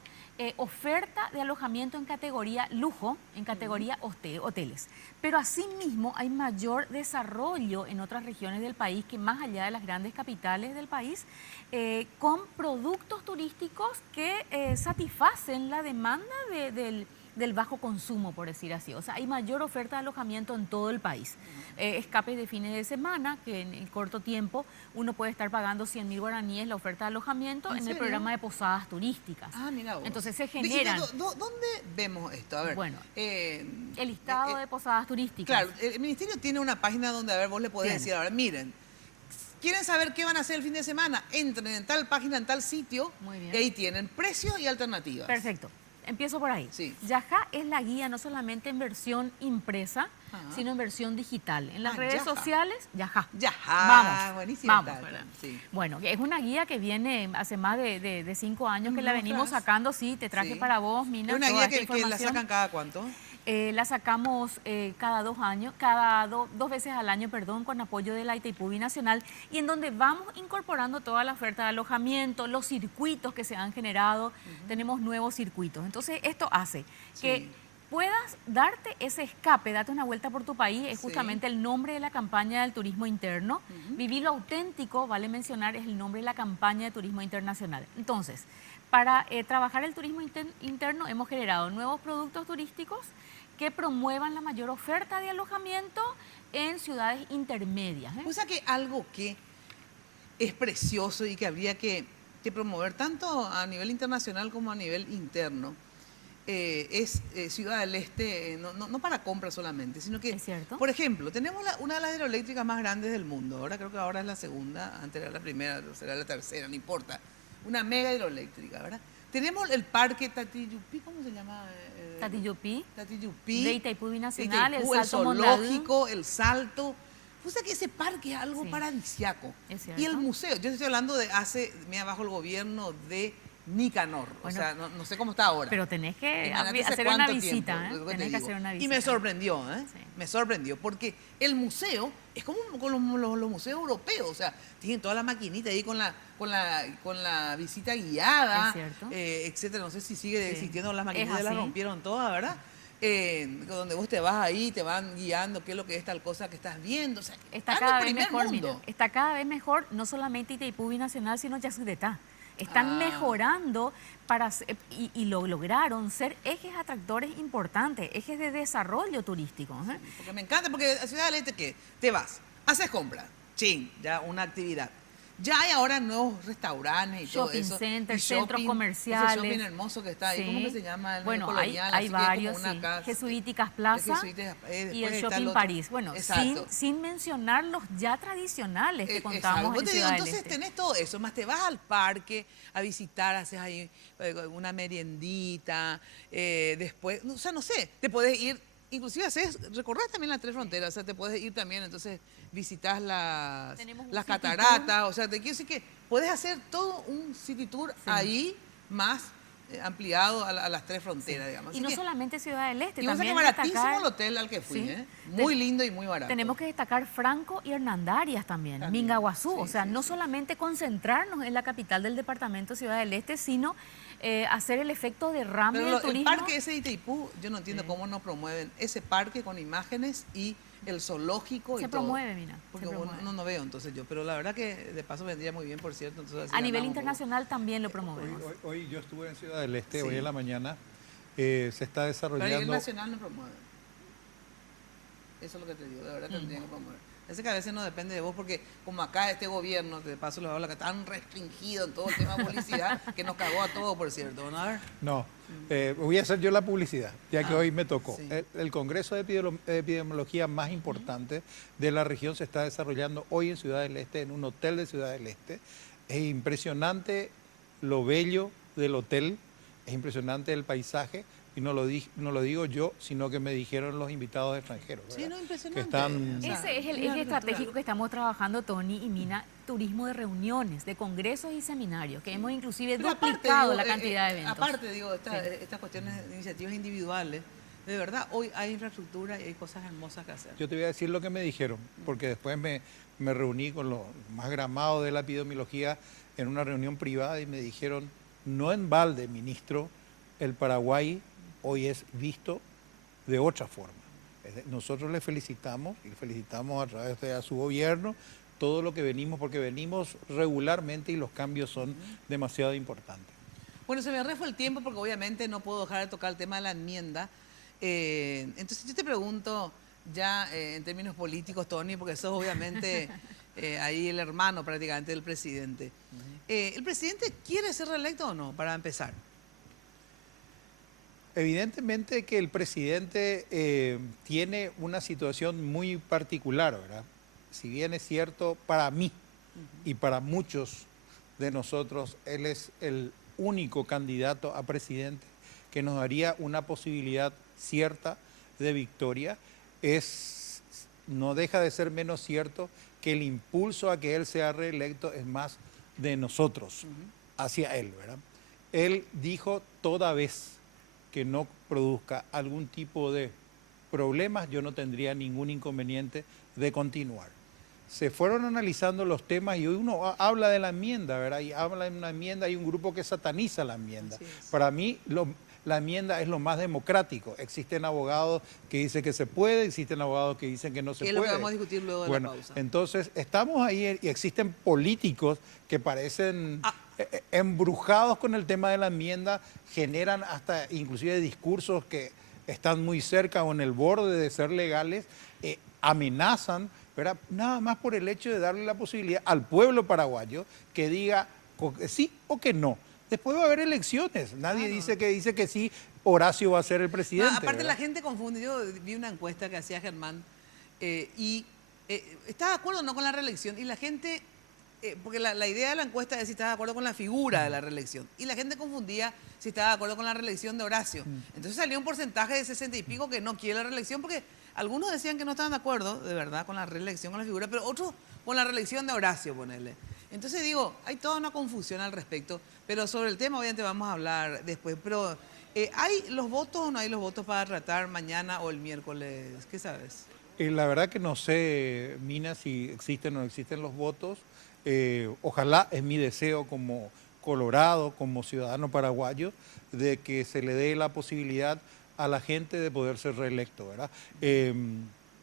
oferta de alojamiento en categoría lujo, en categoría hoteles. Pero asimismo hay mayor desarrollo en otras regiones del país que más allá de las grandes capitales del país, con productos turísticos que satisfacen la demanda del bajo consumo, por decir así. O sea, hay mayor oferta de alojamiento en todo el país. Escapes de fines de semana, que en el corto tiempo uno puede estar pagando 100.000 guaraníes la oferta de alojamiento en el programa de posadas turísticas. Ah, mira vos. Entonces se generan... ¿Dónde vemos esto? A ver. Bueno, el listado de posadas turísticas. Claro, el Ministerio tiene una página donde, a ver, vos le podés decir, ahora, miren, ¿quieren saber qué van a hacer el fin de semana? Entren en tal página, en tal sitio, y ahí tienen precios y alternativas. Perfecto. Empiezo por ahí. Sí. Yajá es la guía no solamente en versión impresa, sino en versión digital. En las redes sociales, Yajá. Vamos. Buenísimo. Vamos. Sí. Bueno, es una guía que viene hace más de 5 años que la venimos sacando. Sí, te traje para vos, Mina. ¿Es una guía que la sacan cada cuánto? La sacamos cada 2 años, dos veces al año, perdón, con apoyo de la Itaipú Binacional, y en donde vamos incorporando toda la oferta de alojamiento, los circuitos que se han generado, tenemos nuevos circuitos. Entonces, esto hace que puedas darte ese escape, date una vuelta por tu país, es justamente el nombre de la campaña del turismo interno. Vivir lo auténtico, vale mencionar, es el nombre de la campaña de turismo internacional. Entonces, para trabajar el turismo interno hemos generado nuevos productos turísticos que promuevan la mayor oferta de alojamiento en ciudades intermedias. O sea que algo que es precioso y que habría que promover tanto a nivel internacional como a nivel interno es Ciudad del Este, no para compra solamente, sino que, por ejemplo, tenemos una de las hidroeléctricas más grandes del mundo. Ahora creo que ahora es la segunda, antes era la primera, será la tercera, no importa. Una mega hidroeléctrica, ¿verdad? Tenemos el parque Tatiyupí, ¿cómo se llama? Tatiyupí. Tatiyupí. De Itaipú Binacional, Itaipú, el el Salto zoológico, el Salto. O sea que ese parque es algo paradisiaco. Y el museo, yo estoy hablando de mira, bajo el gobierno de Nicanor. Bueno, o sea, no sé cómo está ahora. Pero tenés que hacer una visita, Tenés que hacer una visita. Y me sorprendió, Sí. Me sorprendió, porque el museo es como con los museos europeos. O sea, tienen toda la maquinita ahí con la visita guiada, etcétera. No sé si sigue existiendo las maquinitas, las rompieron todas, ¿verdad? Donde vos te vas ahí, te van guiando qué es lo que es tal cosa que estás viendo. O sea, está cada vez mejor, mira, está cada vez mejor, no solamente Itaipú Binacional, sino Yacyretá. Están mejorando y lo lograron ser ejes atractores importantes, ejes de desarrollo turístico. Sí, porque me encanta, porque a Ciudad del Este, ¿qué? Te vas, haces compras, ya una actividad. Ya hay ahora nuevos restaurantes y todo eso. Shopping centers, centros comerciales. Ese shopping hermoso que está ahí, ¿cómo que se llama? Bueno, colonial, hay varios, Jesuíticas Plaza y el Shopping París. Bueno, sin mencionar los ya tradicionales que contamos en Ciudad del Este. Entonces tenés todo eso, más te vas al parque a visitar, haces ahí una meriendita, después, o sea, no sé, te podés ir, inclusive recorres también las 3 fronteras, o sea, te puedes ir también, entonces visitas las cataratas, o sea, te quiero decir que puedes hacer todo un city tour ahí más ampliado a las 3 fronteras, digamos. Y no solamente Ciudad del Este, y también baratísimo el hotel al que fui, muy lindo y muy barato. Tenemos que destacar Franco y Hernandarias también, Mingaguazú, o sea, no solamente concentrarnos en la capital del departamento Ciudad del Este, sino hacer el efecto derrame del turismo. El parque ese de Itaipú, yo no entiendo cómo no promueven ese parque con imágenes y el zoológico y todo. Se promueve, mira. Porque no veo entonces yo, pero la verdad que de paso vendría muy bien, por cierto. Entonces, a nivel internacional también lo promovemos. Hoy yo estuve en Ciudad del Este, hoy en la mañana, se está desarrollando... Pero a nivel nacional no promueve. Eso es lo que te digo, de verdad tendrían que promover. Ese que a veces no depende de vos, porque como acá este gobierno, de paso les habla, que tan restringido en todo el tema de publicidad, que nos cagó a todo, por cierto, ¿no? A ver. No, voy a hacer yo la publicidad, ya que hoy me tocó. Sí. El Congreso de Epidemiología más importante de la región se está desarrollando hoy en Ciudad del Este, en un hotel de Ciudad del Este. Es impresionante lo bello del hotel, es impresionante el paisaje. Y no lo digo yo, sino que me dijeron los invitados extranjeros. ¿verdad? Sí, no, impresionante. Ese es el eje estratégico que estamos trabajando, Tony y Mina, turismo de reuniones, de congresos y seminarios, que hemos inclusive duplicado la cantidad de eventos. Aparte, digo, estas cuestiones de iniciativas individuales, de verdad, hoy hay infraestructura y hay cosas hermosas que hacer. Yo te voy a decir lo que me dijeron, porque después me reuní con los más gramados de la epidemiología en una reunión privada y me dijeron, no en balde, ministro, el Paraguay hoy es visto de otra forma. Nosotros le felicitamos y le felicitamos a través de su gobierno todo lo que venimos, porque venimos regularmente y los cambios son demasiado importantes. Bueno, se me fue el tiempo porque obviamente no puedo dejar de tocar el tema de la enmienda. Entonces yo te pregunto ya en términos políticos, Tony, porque sos obviamente ahí el hermano prácticamente del presidente. ¿El presidente quiere ser reelecto o no, para empezar? Evidentemente que el presidente tiene una situación muy particular, ¿verdad? Si bien es cierto, para mí y para muchos de nosotros, él es el único candidato a presidente que nos daría una posibilidad cierta de victoria, no deja de ser menos cierto que el impulso a que él sea reelecto es más de nosotros hacia él, ¿verdad? Él dijo toda vez que no produzca algún tipo de problemas, yo no tendría ningún inconveniente de continuar. Se fueron analizando los temas y hoy uno habla de la enmienda, ¿verdad? Y habla de una enmienda, hay un grupo que sataniza la enmienda. Para mí, la enmienda es lo más democrático. Existen abogados que dicen que se puede, existen abogados que dicen que no se puede. ¿Qué es lo que vamos a discutir luego de la pausa? Entonces, estamos ahí y existen políticos que parecen embrujados con el tema de la enmienda, generan hasta inclusive discursos que están muy cerca o en el borde de ser legales, amenazan, ¿verdad? Nada más por el hecho de darle la posibilidad al pueblo paraguayo que diga que sí o que no. Después va a haber elecciones. Nadie dice que sí, Horacio va a ser el presidente. No, aparte ¿verdad? la gente confunde. Yo vi una encuesta que hacía Germán y estaba de acuerdo o no con la reelección y la gente, porque la idea de la encuesta es si estaba de acuerdo con la figura de la reelección y la gente confundía si estaba de acuerdo con la reelección de Horacio. Entonces salió un porcentaje de 60 y pico que no quiere la reelección porque algunos decían que no estaban de acuerdo, de verdad, con la reelección, con la figura, pero otros con la reelección de Horacio, ponerle. Entonces digo, hay toda una confusión al respecto, pero sobre el tema obviamente vamos a hablar después. Pero ¿hay los votos o no hay los votos para tratar mañana o el miércoles? ¿Qué sabes? La verdad que no sé, Mina, si existen o no existen los votos. Ojalá, es mi deseo como colorado, como ciudadano paraguayo, de que se le dé la posibilidad a la gente de poder ser reelecto, ¿verdad?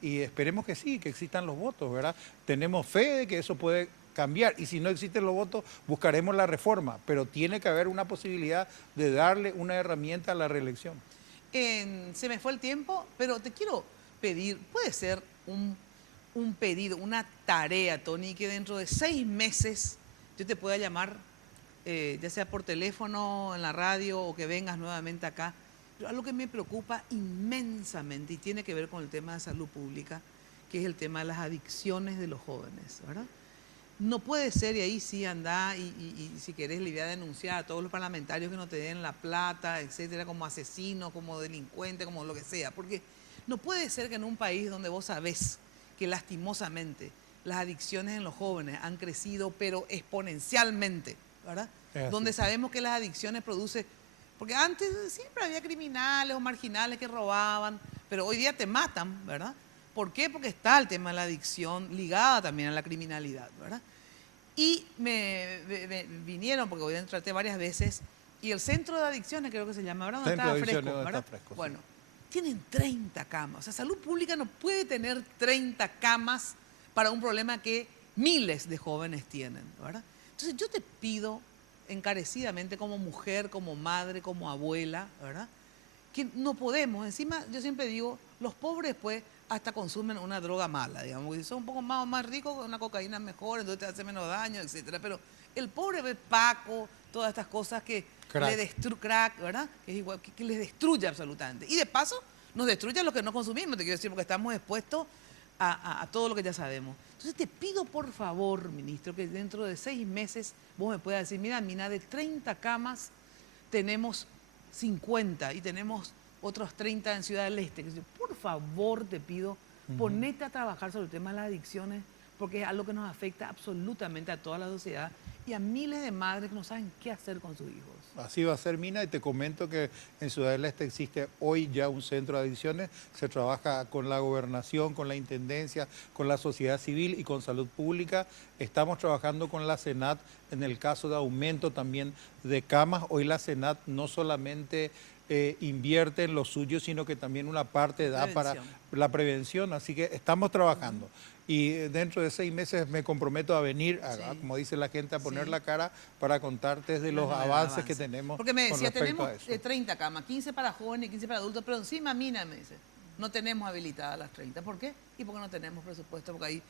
Y esperemos que sí, que existan los votos, ¿verdad? Tenemos fe de que eso puede cambiar y si no existen los votos buscaremos la reforma, pero tiene que haber una posibilidad de darle una herramienta a la reelección. Se me fue el tiempo, pero te quiero pedir, puede ser un pedido, una tarea, Tony, que dentro de 6 meses yo te pueda llamar, ya sea por teléfono, en la radio o que vengas nuevamente acá. Pero algo que me preocupa inmensamente y tiene que ver con el tema de salud pública, que es el tema de las adicciones de los jóvenes, ¿verdad? No puede ser, y ahí sí anda, y si querés le voy a denunciar a todos los parlamentarios que no te den la plata, etcétera, como asesino, como delincuente, como lo que sea, porque no puede ser que en un país donde vos sabés que lastimosamente las adicciones en los jóvenes han crecido, pero exponencialmente, ¿verdad? Donde sabemos que las adicciones producen, porque antes siempre había criminales o marginales que robaban, pero hoy día te matan, ¿verdad? ¿Por qué? Porque está el tema de la adicción ligada también a la criminalidad, ¿verdad? Y me vinieron, porque hoy traté varias veces, y el centro de adicciones creo que se llama, ¿verdad? Donde estaba Fresco, ¿verdad? Fresco, bueno, tienen 30 camas. O sea, salud pública no puede tener 30 camas para un problema que miles de jóvenes tienen, ¿verdad? Entonces yo te pido encarecidamente como mujer, como madre, como abuela, ¿verdad? Que no podemos, encima yo siempre digo, los pobres pues hasta consumen una droga mala, digamos, porque si son un poco más ricos, una cocaína mejor, entonces te hace menos daño, etcétera. Pero el pobre ve Paco, todas estas cosas que le destruyen, crack, ¿verdad? Que es igual, que les destruye absolutamente. Y de paso nos destruye lo que no consumimos, te quiero decir, porque estamos expuestos a todo lo que ya sabemos. Entonces te pido por favor, ministro, que dentro de 6 meses vos me puedas decir, mira, Mina, de 30 camas tenemos 50 y tenemos otros 30 en Ciudad del Este. Por favor, te pido, ponete a trabajar sobre el tema de las adicciones, porque es algo que nos afecta absolutamente a toda la sociedad y a miles de madres que no saben qué hacer con sus hijos. Así va a ser, Mina, y te comento que en Ciudad del Este existe hoy ya un centro de adicciones, se trabaja con la gobernación, con la intendencia, con la sociedad civil y con salud pública. Estamos trabajando con la Senat en el caso de aumento también de camas. Hoy la Senat no solamente invierte en lo suyo, sino que también una parte da para la prevención, así que estamos trabajando. Y dentro de 6 meses me comprometo a venir, como dice la gente, a poner la cara para contarte de los avances que tenemos. Porque me decía, tenemos 30 30 camas, 15 para jóvenes y 15 para adultos, pero encima, Mina, me dice, no tenemos habilitadas las 30. ¿Por qué? Y porque no tenemos presupuesto, porque ahí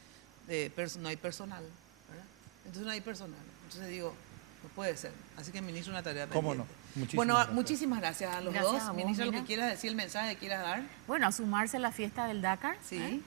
no hay personal, ¿verdad? Entonces no hay personal. Entonces digo, no puede ser. Así que, ministro, una tarea pendiente. ¿Cómo no? Muchísimas gracias a los dos. A Ministro, vos, lo que quieras decir, el mensaje que quieras dar. Bueno, a sumarse a la fiesta del Dakar,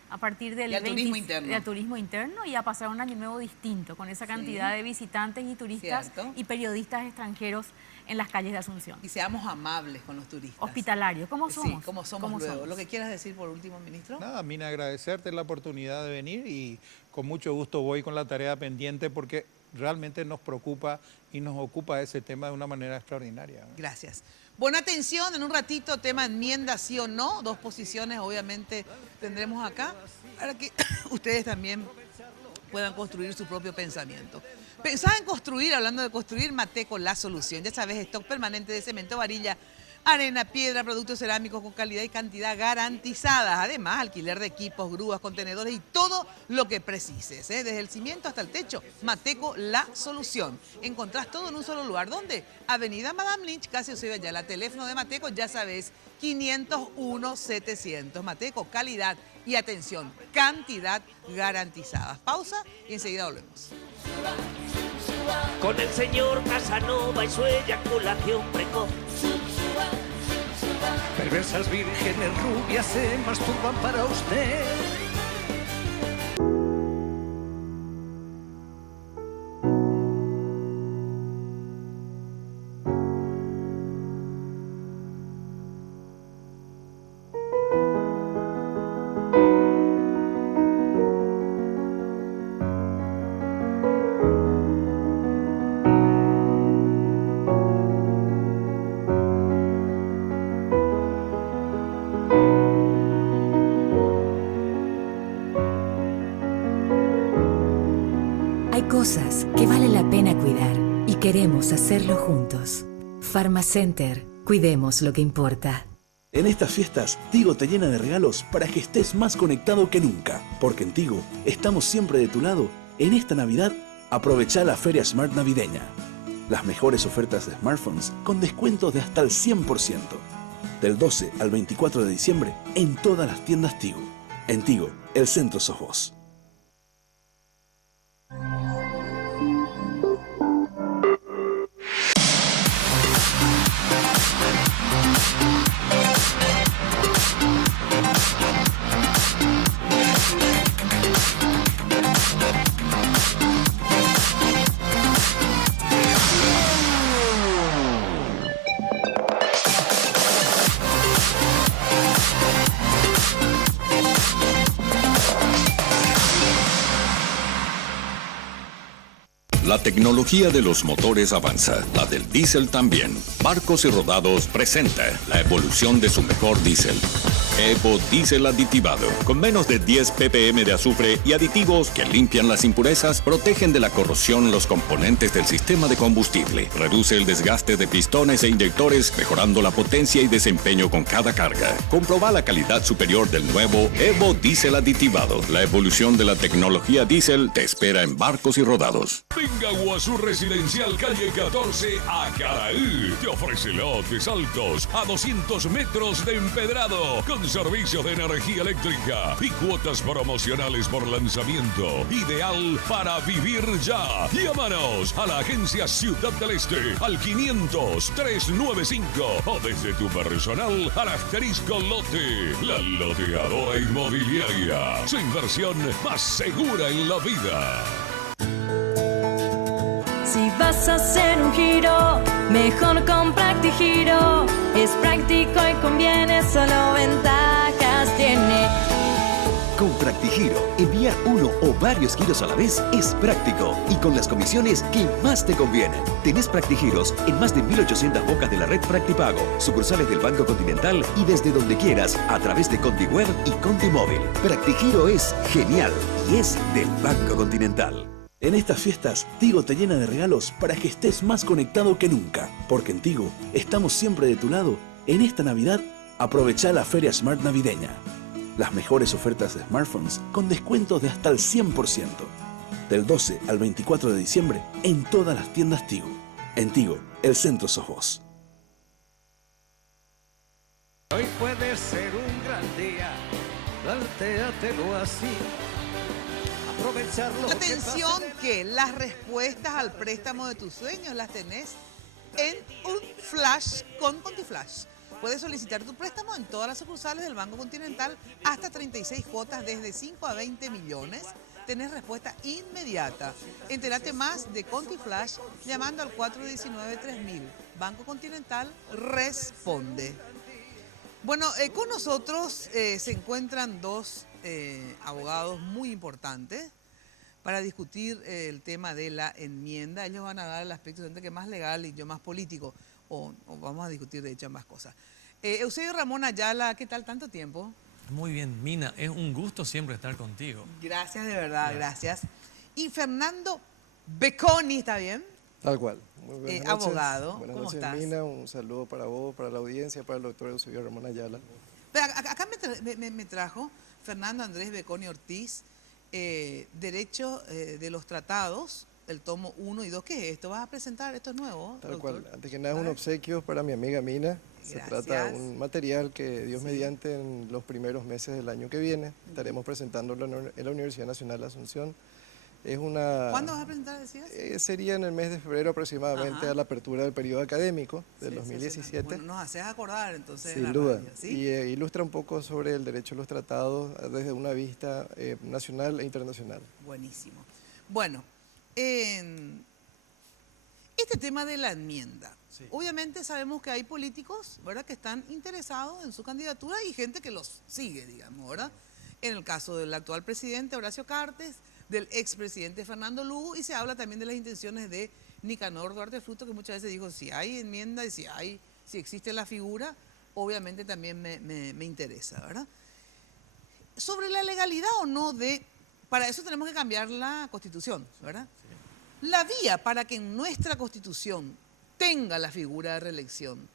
a partir del turismo interno. Al turismo interno y a pasar un año nuevo distinto, con esa cantidad de visitantes y turistas y periodistas extranjeros en las calles de Asunción. Y seamos amables con los turistas. Hospitalarios, ¿cómo somos? Sí, como somos luego. ¿Lo que quieras decir por último, ministro? Nada, Mina, agradecerte la oportunidad de venir y con mucho gusto voy con la tarea pendiente porque realmente nos preocupa y nos ocupa ese tema de una manera extraordinaria. Gracias. Buena atención, en un ratito, tema enmienda sí o no, 2 posiciones obviamente tendremos acá, para que ustedes también puedan construir su propio pensamiento. Pensaba en construir, hablando de construir, Mateco, la solución. Ya sabes, stock permanente de cemento, varilla, arena, piedra, productos cerámicos con calidad y cantidad garantizadas. Además, alquiler de equipos, grúas, contenedores y todo lo que precises. Desde el cimiento hasta el techo, Mateco, la solución. Encontrás todo en un solo lugar. ¿Dónde? Avenida Madame Lynch, casi Ocebella. Teléfono de Mateco, ya sabes, 501-700. Mateco, calidad Y atención, cantidad garantizada. Pausa y enseguida volvemos. Con el señor Casanova y su eyaculación precoz. Perversas vírgenes rubias se masturban para usted. Hay cosas que vale la pena cuidar y queremos hacerlo juntos. Pharmacenter, cuidemos lo que importa. En estas fiestas, Tigo te llena de regalos para que estés más conectado que nunca. Porque en Tigo estamos siempre de tu lado. En esta Navidad, aprovecha la Feria Smart Navideña. Las mejores ofertas de smartphones con descuentos de hasta el 100%. Del 12 al 24 de diciembre en todas las tiendas Tigo. En Tigo, el centro sos vos. La tecnología de los motores avanza, la del diésel también. Barcos y Rodados presenta la evolución de su mejor diésel. Evo Diésel Aditivado, con menos de 10 ppm de azufre y aditivos que limpian las impurezas, protegen de la corrosión los componentes del sistema de combustible, reduce el desgaste de pistones e inyectores, mejorando la potencia y desempeño con cada carga. Comproba la calidad superior del nuevo Evo Diésel Aditivado. La evolución de la tecnología diésel te espera en Barcos y Rodados. Venga a Guazú Residencial Calle 14 a Caraí. Te ofrece lotes altos a 200 metros de empedrado con servicios de energía eléctrica y cuotas promocionales por lanzamiento. Ideal para vivir ya. Llámanos a la agencia Ciudad del Este al 500-395 o desde tu personal al asterisco lote. La loteadora inmobiliaria. Su inversión más segura en la vida. Si vas a hacer un giro, mejor con PractiGiro. Es práctico y conviene, solo ventajas tiene. Con PractiGiro, enviar uno o varios giros a la vez es práctico y con las comisiones que más te convienen. Tenés PractiGiros en más de 1.800 bocas de la red Practipago, sucursales del Banco Continental y desde donde quieras a través de ContiWeb y ContiMóvil. PractiGiro es genial y es del Banco Continental. En estas fiestas, Tigo te llena de regalos para que estés más conectado que nunca. Porque en Tigo estamos siempre de tu lado. En esta Navidad, aprovecha la Feria Smart Navideña. Las mejores ofertas de smartphones con descuentos de hasta el 100%. Del 12 al 24 de diciembre en todas las tiendas Tigo. En Tigo, el centro sos vos. Hoy puede ser un gran día, plantéatelo así. Atención que las respuestas al préstamo de tus sueños las tenés en un flash con ContiFlash. Puedes solicitar tu préstamo en todas las sucursales del Banco Continental hasta 36 cuotas desde 5 a 20 millones. Tenés respuesta inmediata. Entérate más de ContiFlash llamando al 419-3000. Banco Continental responde. Bueno, con nosotros se encuentran dos abogados muy importantes para discutir el tema de la enmienda. Ellos van a dar el aspecto que más legal y yo más político, o vamos a discutir de hecho ambas cosas. Eusebio Ramón Ayala, ¿qué tal? ¿Tanto tiempo? Muy bien, Mina, es un gusto siempre estar contigo. Gracias, de verdad, gracias. Y Fernando Becconi, ¿está bien? Tal cual. Muy buenas noches. Abogado, buenas ¿cómo noches, estás? Mina, un saludo para vos, para la audiencia, para el doctor Eusebio Ramón Ayala. Pero acá me trajo Fernando Andrés Becconi Ortiz, Derecho de los Tratados el tomo 1 y 2. ¿Qué es esto? ¿Vas a presentar? ¿Esto es nuevo, Tal doctor? cual. Antes que nada, es un obsequio para mi amiga Mina. Se trata de un material que Dios mediante en los primeros meses del año que viene estaremos presentándolo en la Universidad Nacional de Asunción. Es una... ¿Cuándo vas a presentar, decías? Sería en el mes de febrero aproximadamente. Ajá. A la apertura del periodo académico del 2017. Bueno, nos haces acordar entonces. Sin la duda. radio, ¿sí? Y ilustra un poco sobre el derecho a los tratados desde una vista nacional e internacional. Buenísimo. Bueno, este tema de la enmienda. Obviamente sabemos que hay políticos, ¿verdad?, que están interesados en su candidatura y gente que los sigue, digamos, ¿verdad? En el caso del actual presidente Horacio Cartes, del expresidente Fernando Lugo, y se habla también de las intenciones de Nicanor Duarte Fruto, que muchas veces dijo, si hay enmienda y si existe la figura, obviamente también me interesa, ¿verdad? Sobre la legalidad o no para eso tenemos que cambiar la Constitución, ¿verdad? Sí. La vía para que en nuestra Constitución tenga la figura de reelección,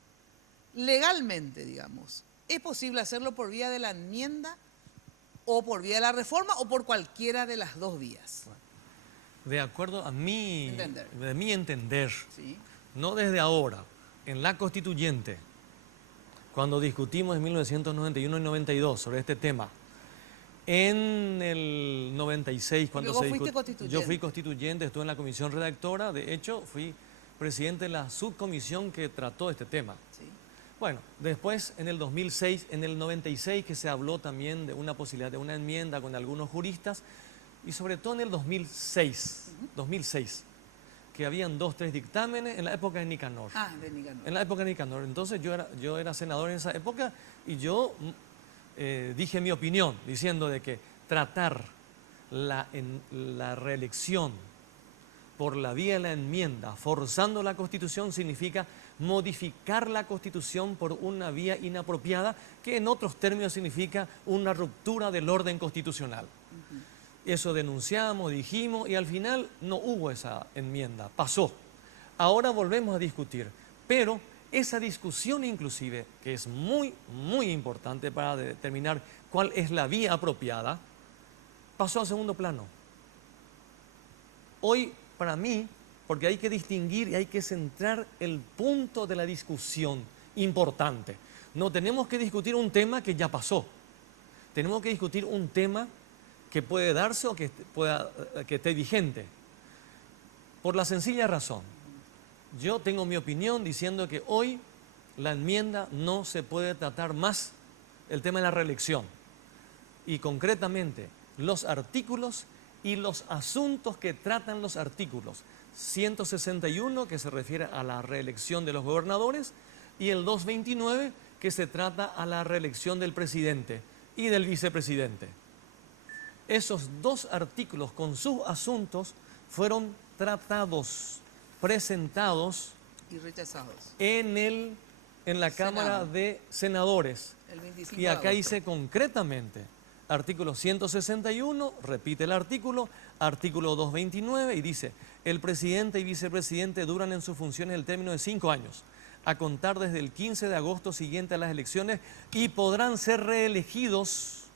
legalmente, digamos, ¿es posible hacerlo por vía de la enmienda o por vía de la reforma o por cualquiera de las dos vías? Bueno, de acuerdo a mi entender, ¿sí?, no desde ahora, en la Constituyente, cuando discutimos en 1991 y 92 sobre este tema, en el 96, cuando se discutió, yo fui constituyente, estuve en la comisión redactora, de hecho fui presidente de la subcomisión que trató este tema. Sí. Bueno, después en el 2006, en el 96 que se habló también de una posibilidad de una enmienda con algunos juristas, y sobre todo en el 2006, que habían 2, 3 dictámenes en la época de Nicanor. Ah, de Nicanor. En la época de Nicanor. Entonces yo era senador en esa época y yo dije mi opinión, diciendo de que tratar la reelección por la vía de la enmienda, forzando la Constitución, significa modificar la Constitución por una vía inapropiada, que en otros términos significa una ruptura del orden constitucional. Eso denunciamos, dijimos, y al final no hubo esa enmienda, pasó. Ahora volvemos a discutir, pero esa discusión inclusive, que es muy, muy importante para determinar cuál es la vía apropiada, pasó a segundo plano. Hoy, para mí, porque hay que distinguir y hay que centrar el punto de la discusión importante. No tenemos que discutir un tema que ya pasó. Tenemos que discutir un tema que puede darse o que esté vigente. Por la sencilla razón, yo tengo mi opinión diciendo que hoy la enmienda no se puede tratar más el tema de la reelección. Y concretamente, los artículos y los asuntos que tratan los artículos. 161, que se refiere a la reelección de los gobernadores, y el 229, que se trata a la reelección del presidente y del vicepresidente. Esos dos artículos con sus asuntos fueron tratados, presentados y rechazados en la Cámara de Senadores. El 25 y acá de agosto. dice concretamente, artículo 161, repite el artículo 229 y dice, el presidente y vicepresidente duran en sus funciones el término de 5 años, a contar desde el 15 de agosto siguiente a las elecciones, y podrán ser reelegidos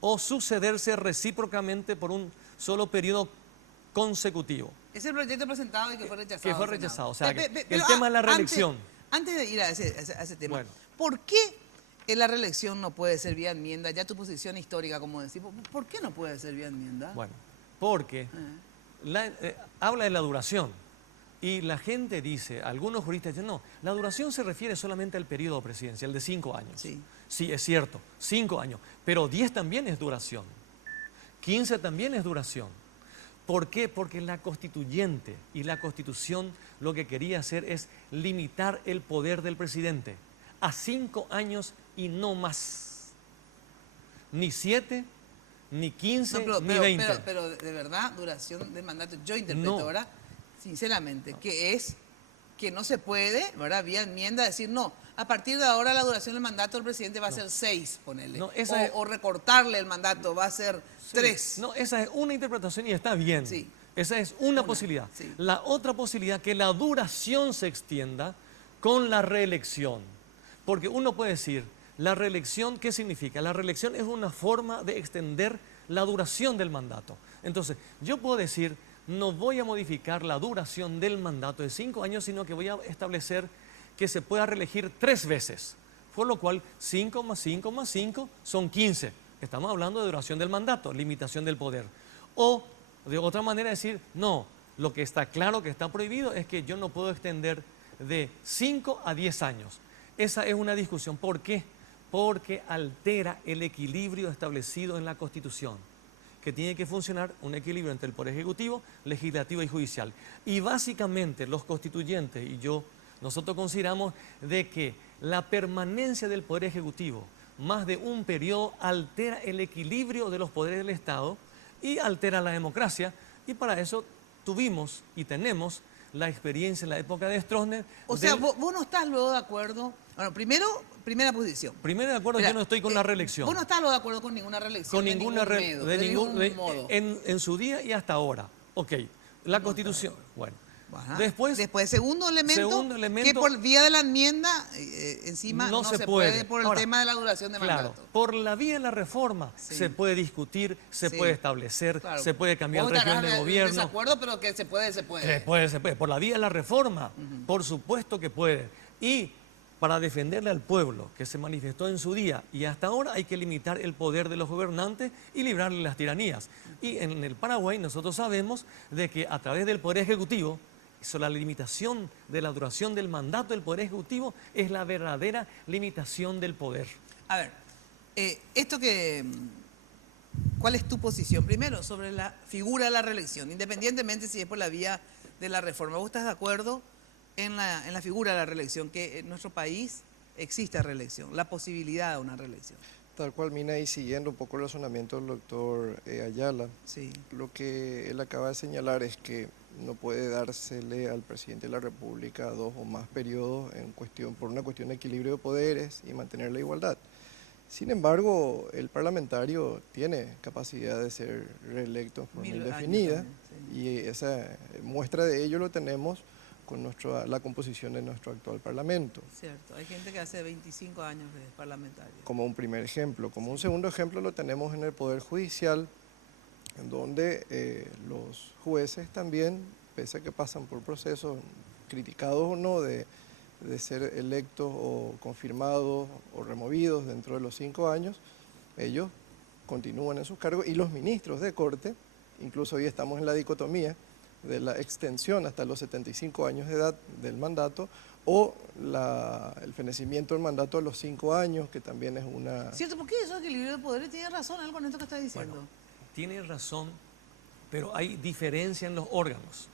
o sucederse recíprocamente por un solo periodo consecutivo. Es el proyecto presentado y que fue rechazado. Que fue rechazado, o sea, el tema de la reelección. Antes de ir a ese tema, Bueno. ¿por qué la reelección no puede ser vía enmienda? Ya tu posición histórica, como decimos, ¿por qué no puede ser vía enmienda? Bueno, porque habla de la duración y la gente dice, algunos juristas dicen, no, la duración se refiere solamente al periodo presidencial de 5 años. Sí, es cierto, 5 años, pero 10 también es duración, 15 también es duración. ¿Por qué? Porque la constituyente y la Constitución lo que quería hacer es limitar el poder del presidente a 5 años y no más. Ni 7, ni 15, ni 20. Pero de verdad, duración del mandato, yo interpreto ahora, sinceramente, que es que no se puede, ¿verdad?, vía enmienda decir, no, a partir de ahora la duración del mandato del presidente va a ser 6, ponele. No, o recortarle el mandato, va a ser 3. No, esa es una interpretación y está bien. Sí. Esa es una posibilidad. Sí. La otra posibilidad, que la duración se extienda con la reelección. Porque uno puede decir, la reelección, ¿qué significa? La reelección es una forma de extender la duración del mandato. Entonces, yo puedo decir, no voy a modificar la duración del mandato de 5 años, sino que voy a establecer que se pueda reelegir 3 veces. Por lo cual, 5 más 5 más 5 son 15. Estamos hablando de duración del mandato, limitación del poder. O, de otra manera, decir, no, lo que está claro que está prohibido es que yo no puedo extender de 5 a 10 años. Esa es una discusión. ¿Por qué? Porque altera el equilibrio establecido en la Constitución, que tiene que funcionar un equilibrio entre el Poder Ejecutivo, Legislativo y Judicial. Y básicamente los constituyentes y nosotros consideramos de que la permanencia del Poder Ejecutivo más de un periodo altera el equilibrio de los poderes del Estado y altera la democracia, y para eso tuvimos y tenemos la experiencia en la época de Stroessner. O sea, vos no estás luego de acuerdo. Bueno, primera posición. Primero de acuerdo, yo no estoy con la reelección. Vos no estás luego de acuerdo con ninguna reelección. Con ningún modo. En su día y hasta ahora. Ok, la Constitución. Bueno. Después, segundo elemento, que por vía de la enmienda encima no se puede por el tema de la duración de mandato. Por la vía de la reforma se puede discutir, se puede establecer, se puede cambiar régimen de gobierno. Desacuerdo, pero que se puede. Se puede. Por la vía de la reforma, por supuesto que puede. Y para defenderle al pueblo que se manifestó en su día y hasta ahora, hay que limitar el poder de los gobernantes y librarle las tiranías. Y en el Paraguay nosotros sabemos de que a través del Poder Ejecutivo, la limitación de la duración del mandato del Poder Ejecutivo es la verdadera limitación del poder. A ver, ¿cuál es tu posición? Primero, sobre la figura de la reelección, independientemente si es por la vía de la reforma. ¿Vos estás de acuerdo en la figura de la reelección, que en nuestro país existe reelección, la posibilidad de una reelección? Tal cual, Mina, y siguiendo un poco el razonamiento del doctor Ayala, lo que él acaba de señalar es que no puede dársele al presidente de la República 2 o más periodos por una cuestión de equilibrio de poderes y mantener la igualdad. Sin embargo, el parlamentario tiene capacidad de ser reelecto en forma indefinida y esa muestra de ello lo tenemos con la composición de nuestro actual Parlamento. Cierto, hay gente que hace 25 años de parlamentario. Como un primer ejemplo. Como un segundo ejemplo lo tenemos en el Poder Judicial, en donde los jueces también, pese a que pasan por procesos criticados o no de ser electos o confirmados o removidos dentro de los 5 años, ellos continúan en sus cargos, y los ministros de Corte, incluso hoy estamos en la dicotomía de la extensión hasta los 75 años de edad del mandato o el fenecimiento del mandato a los 5 años, que también es una... ¿Cierto? ¿Por qué eso de equilibrio de poderes tiene razón algo en esto que está diciendo? Bueno, tiene razón, pero hay diferencia en los órganos.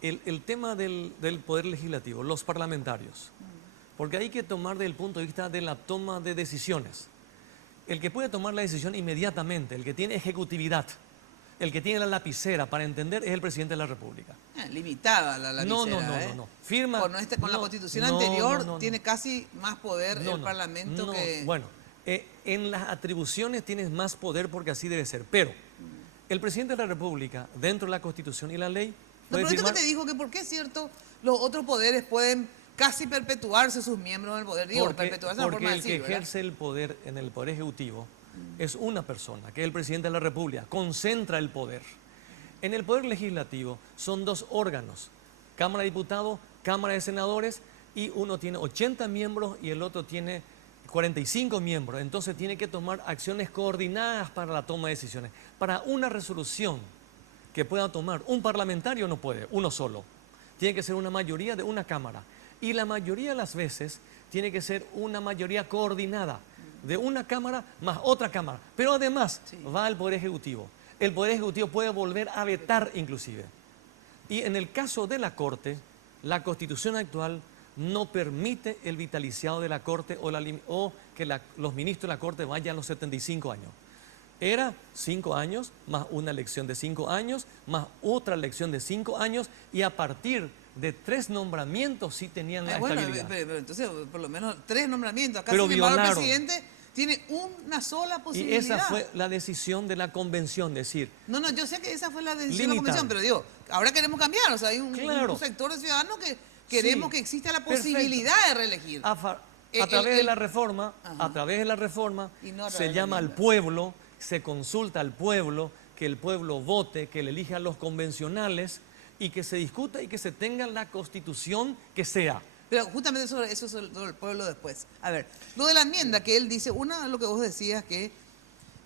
El tema del Poder Legislativo, los parlamentarios, porque hay que tomar desde el punto de vista de la toma de decisiones. El que puede tomar la decisión inmediatamente, el que tiene ejecutividad, el que tiene la lapicera para entender, es el presidente de la República. Limitada la lapicera. No. Firma. Con la constitución anterior tiene casi más poder el Parlamento que... Bueno, en las atribuciones tienes más poder porque así debe ser, pero el presidente de la República, dentro de la Constitución y la ley, puede pero esto que te dijo, que por qué es cierto, los otros poderes pueden casi perpetuarse sus miembros en el poder. Perpetuarse porque el que ejerce el poder en el Poder Ejecutivo es una persona, que es el presidente de la República, concentra el poder. En el Poder Legislativo son 2 órganos, Cámara de Diputados, Cámara de Senadores, y uno tiene 80 miembros y el otro tiene 45 miembros, entonces tiene que tomar acciones coordinadas para la toma de decisiones. Para una resolución que pueda tomar un parlamentario no puede, uno solo. Tiene que ser una mayoría de una Cámara. Y la mayoría de las veces tiene que ser una mayoría coordinada de una Cámara más otra Cámara. Pero además va al Poder Ejecutivo. El Poder Ejecutivo puede volver a vetar inclusive. Y en el caso de la Corte, la Constitución actual no permite el vitaliciado de la Corte o que los ministros de la Corte vayan a los 75 años. Era 5 años, más una elección de 5 años, más otra elección de 5 años, y a partir de 3 nombramientos sí tenían la estabilidad. Pero entonces, por lo menos 3 nombramientos. Acá, pero sin embargo, el presidente tiene una sola posibilidad. Y esa fue la decisión de la convención, decir... No, yo sé que esa fue la decisión de la convención, pero digo, ahora queremos cambiar. O sea, hay un sector de ciudadanos que queremos que exista la posibilidad de reelegir. A través de la reforma, se llama al pueblo, se consulta al pueblo, que el pueblo vote, que le elija a los convencionales y que se discuta y que se tenga la constitución que sea. Pero justamente eso es el pueblo después. A ver, lo de la enmienda que él dice, una, lo que vos decías, que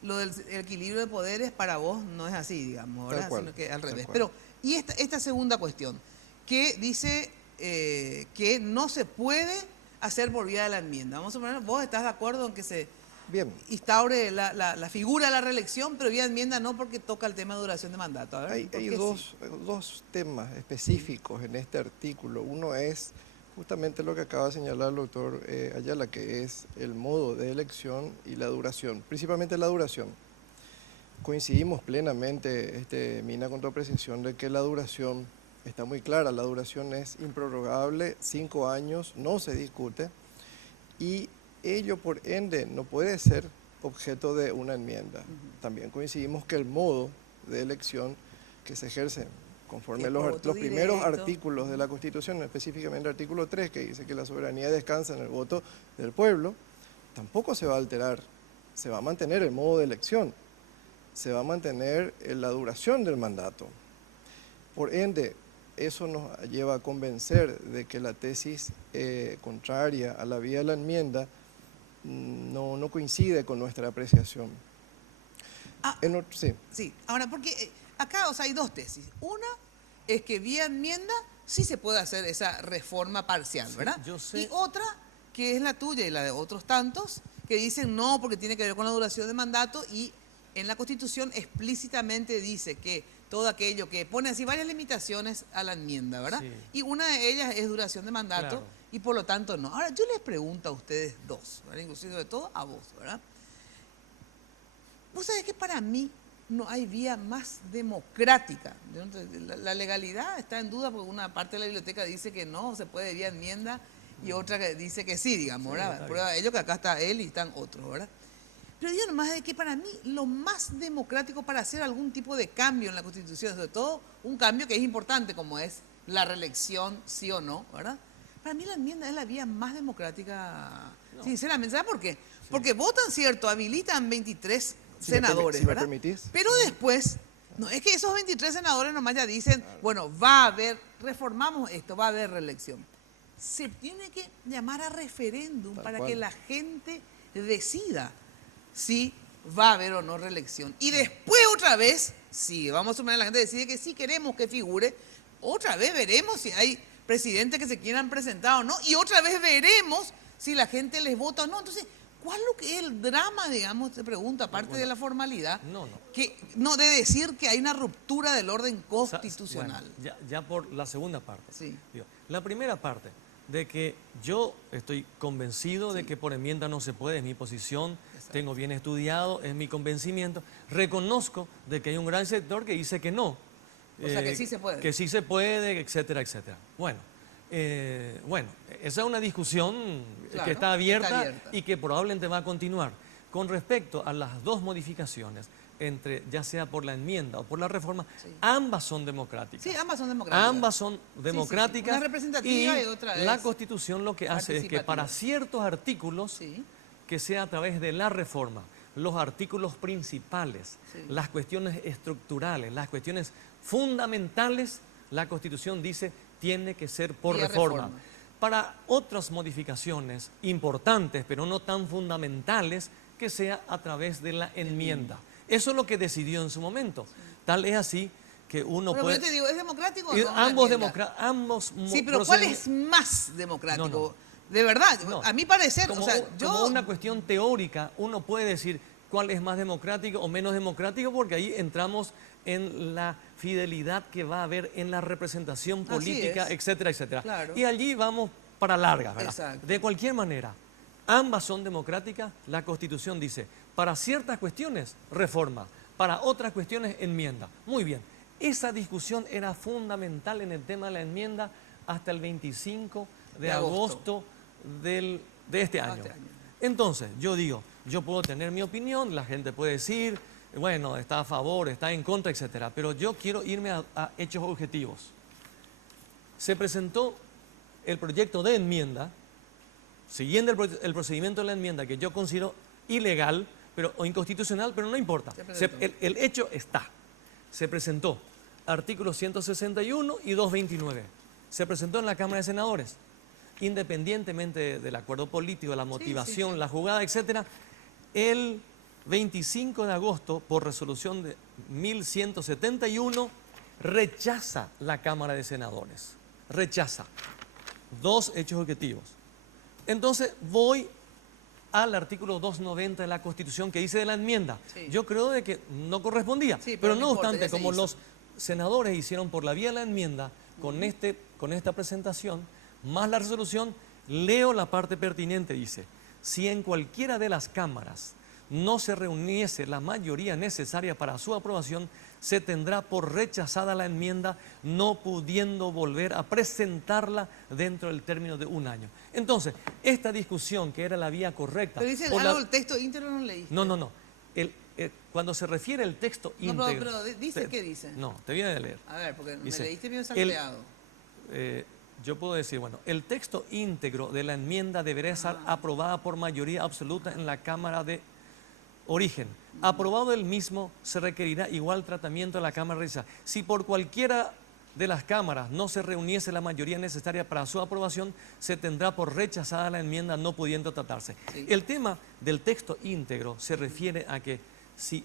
lo del equilibrio de poderes para vos no es así, digamos, ¿verdad? Sino que al revés. Pero, y esta segunda cuestión, que dice que no se puede hacer por vía de la enmienda. Vamos a poner, vos estás de acuerdo en que se instaure la figura de la reelección, pero vía enmienda no, porque toca el tema de duración de mandato. A ver, hay dos temas específicos en este artículo. Uno es justamente lo que acaba de señalar el doctor Ayala, que es el modo de elección y la duración, principalmente la duración. Coincidimos plenamente, Mina, con tu apreciación de que la duración está muy clara, la duración es improrrogable, 5 años, no se discute, y ello por ende no puede ser objeto de una enmienda. También coincidimos que el modo de elección que se ejerce conforme los primeros artículos de la Constitución, específicamente el artículo 3, que dice que la soberanía descansa en el voto del pueblo, tampoco se va a alterar, se va a mantener el modo de elección, se va a mantener la duración del mandato. Por ende, eso nos lleva a convencer de que la tesis contraria a la vía de la enmienda no coincide con nuestra apreciación. Sí, ahora, porque acá hay dos tesis. Una es que vía enmienda sí se puede hacer esa reforma parcial, ¿verdad? Yo sé. Y otra, que es la tuya y la de otros tantos, que dicen no, porque tiene que ver con la duración de mandato, y en la Constitución explícitamente dice que todo aquello que pone así varias limitaciones a la enmienda, ¿verdad? Sí. Y una de ellas es duración de mandato, Claro. y por lo tanto no. Ahora, yo les pregunto a ustedes dos, ¿verdad? Inclusive de todo a vos, ¿verdad? Vos sabés que para mí no hay vía más democrática. La legalidad está en duda porque una parte de la biblioteca dice que no se puede vía enmienda y otra que dice que sí, digamos, ¿verdad? Sí, Prueba de ello que acá está él y están otros, ¿verdad? Pero digo nomás de que para mí lo más democrático para hacer algún tipo de cambio en la Constitución, sobre todo un cambio que es importante como es la reelección, sí o no, ¿verdad? Para mí la enmienda es la vía más democrática, sinceramente. ¿Sabes por qué? Porque votan, cierto, habilitan 23 senadores, si me ¿verdad? permitís. Pero después, no es que esos 23 senadores nomás ya dicen, bueno, va a haber, reformamos esto, va a haber reelección. Se tiene que llamar a referéndum para que la gente decida si va a haber o no reelección. Y después otra vez, si vamos a suponer la gente decide que sí queremos que figure, otra vez veremos si hay presidentes que se quieran presentar o no, y otra vez veremos si la gente les vota o no. Entonces, ¿cuál es lo que es el drama, digamos, te pregunto, aparte de la formalidad? No, de decir que hay una ruptura del orden constitucional. Bueno, ya por la segunda parte. Sí. Digo, la primera parte, de que yo estoy convencido de que por enmienda no se puede, es mi posición, tengo bien estudiado, es mi convencimiento. Reconozco de que hay un gran sector que dice que no. O sea, que sí se puede. Que sí se puede, etcétera, etcétera. Bueno, esa es una discusión que está abierta y que probablemente va a continuar. Con respecto a las dos modificaciones, ya sea por la enmienda o por la reforma, ambas son democráticas. Sí, ambas son democráticas. Ambas son democráticas. Una representativa y otra es la Constitución lo que hace es que para ciertos artículos, que sea a través de la reforma, los artículos principales, las cuestiones estructurales, las cuestiones fundamentales, la Constitución dice tiene que ser por reforma. Para otras modificaciones importantes, pero no tan fundamentales, que sea a través de la enmienda. Eso es lo que decidió en su momento. Tal es así que uno puede... Pero yo te digo, ¿es democrático o no? Ambos sí, pero ¿cuál es más democrático? De verdad, a mi parecer, como una cuestión teórica, uno puede decir cuál es más democrático o menos democrático, porque ahí entramos en la fidelidad que va a haber en la representación política, etcétera, etcétera. Claro. Y allí vamos para largas, ¿verdad? Exacto. De cualquier manera, ambas son democráticas. La Constitución dice, para ciertas cuestiones, reforma, para otras cuestiones, enmienda. Muy bien, esa discusión era fundamental en el tema de la enmienda hasta el 25 de agosto de este año. Entonces, yo digo, yo puedo tener mi opinión, la gente puede decir, bueno, está a favor, está en contra, etcétera, pero yo quiero irme a hechos objetivos. Se presentó el proyecto de enmienda, siguiendo el procedimiento de la enmienda, que yo considero ilegal o inconstitucional, pero no importa. El hecho está. se presentó artículos 161 y 229. Se presentó en la Cámara de Senadores. Independientemente del acuerdo político, la motivación, la jugada, etc., el 25 de agosto, por resolución de 1171, rechaza la Cámara de Senadores. Rechaza. 2 hechos objetivos. Entonces voy al artículo 290 de la Constitución que dice de la enmienda. Yo creo de que no correspondía, pero no obstante, como los senadores hicieron por la vía de la enmienda, con esta presentación, más la resolución, leo la parte pertinente, dice: si en cualquiera de las cámaras no se reuniese la mayoría necesaria para su aprobación, se tendrá por rechazada la enmienda, no pudiendo volver a presentarla dentro del término de 1 año. Entonces, esta discusión, que era la vía correcta... Pero dice algo, el texto íntegro no leíste. No. Cuando se refiere al texto íntegro... pero dice, ¿qué dice? No, te voy a leer. A ver, porque dice, me leíste bien salteado. Yo puedo decir, bueno, el texto íntegro de la enmienda deberá ser aprobada por mayoría absoluta en la Cámara de Origen. Aprobado el mismo, se requerirá igual tratamiento en la Cámara de Realización. Si por cualquiera de las cámaras no se reuniese la mayoría necesaria para su aprobación, se tendrá por rechazada la enmienda, no pudiendo tratarse. El tema del texto íntegro se refiere a que si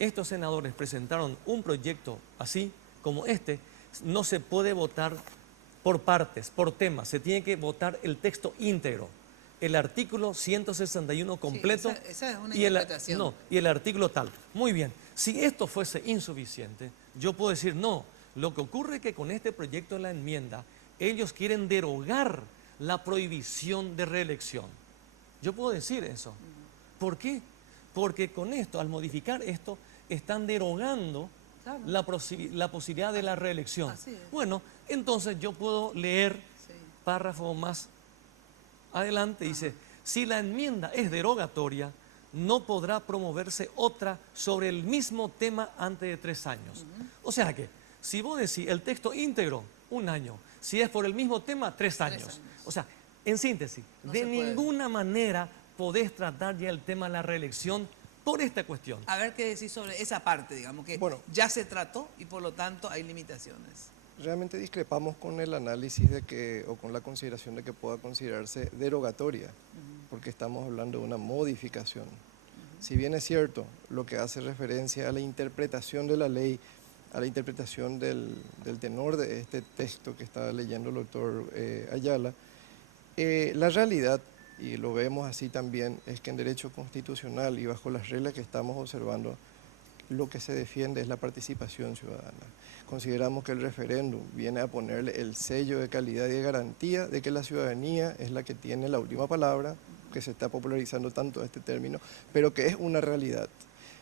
estos senadores presentaron un proyecto así como este, no se puede votar por partes, por temas, se tiene que votar el texto íntegro, el artículo 161 completo. Sí, esa es una interpretación. Y el artículo tal. Muy bien, si esto fuese insuficiente, yo puedo decir no. Lo que ocurre es que con este proyecto de la enmienda, ellos quieren derogar la prohibición de reelección. Yo puedo decir eso. ¿Por qué? Porque con esto, al modificar esto, están derogando la posibilidad de la reelección. Bueno, entonces yo puedo leer párrafo más adelante, dice: si la enmienda es derogatoria, no podrá promoverse otra sobre el mismo tema antes de 3 años. O sea que, si vos decís el texto íntegro, 1 año, si es por el mismo tema, 3 años. O sea, en síntesis, de ninguna manera podés tratar ya el tema de la reelección por esta cuestión. A ver qué decís sobre esa parte, digamos, que ya se trató y por lo tanto hay limitaciones. Realmente discrepamos con el análisis de que, o con la consideración de que pueda considerarse derogatoria, porque estamos hablando de una modificación. Si bien es cierto, lo que hace referencia a la interpretación de la ley, a la interpretación del tenor de este texto que está leyendo el doctor Ayala, la realidad, y lo vemos así también, es que en derecho constitucional y bajo las reglas que estamos observando, lo que se defiende es la participación ciudadana. Consideramos que el referéndum viene a ponerle el sello de calidad y de garantía de que la ciudadanía es la que tiene la última palabra, que se está popularizando tanto este término, pero que es una realidad.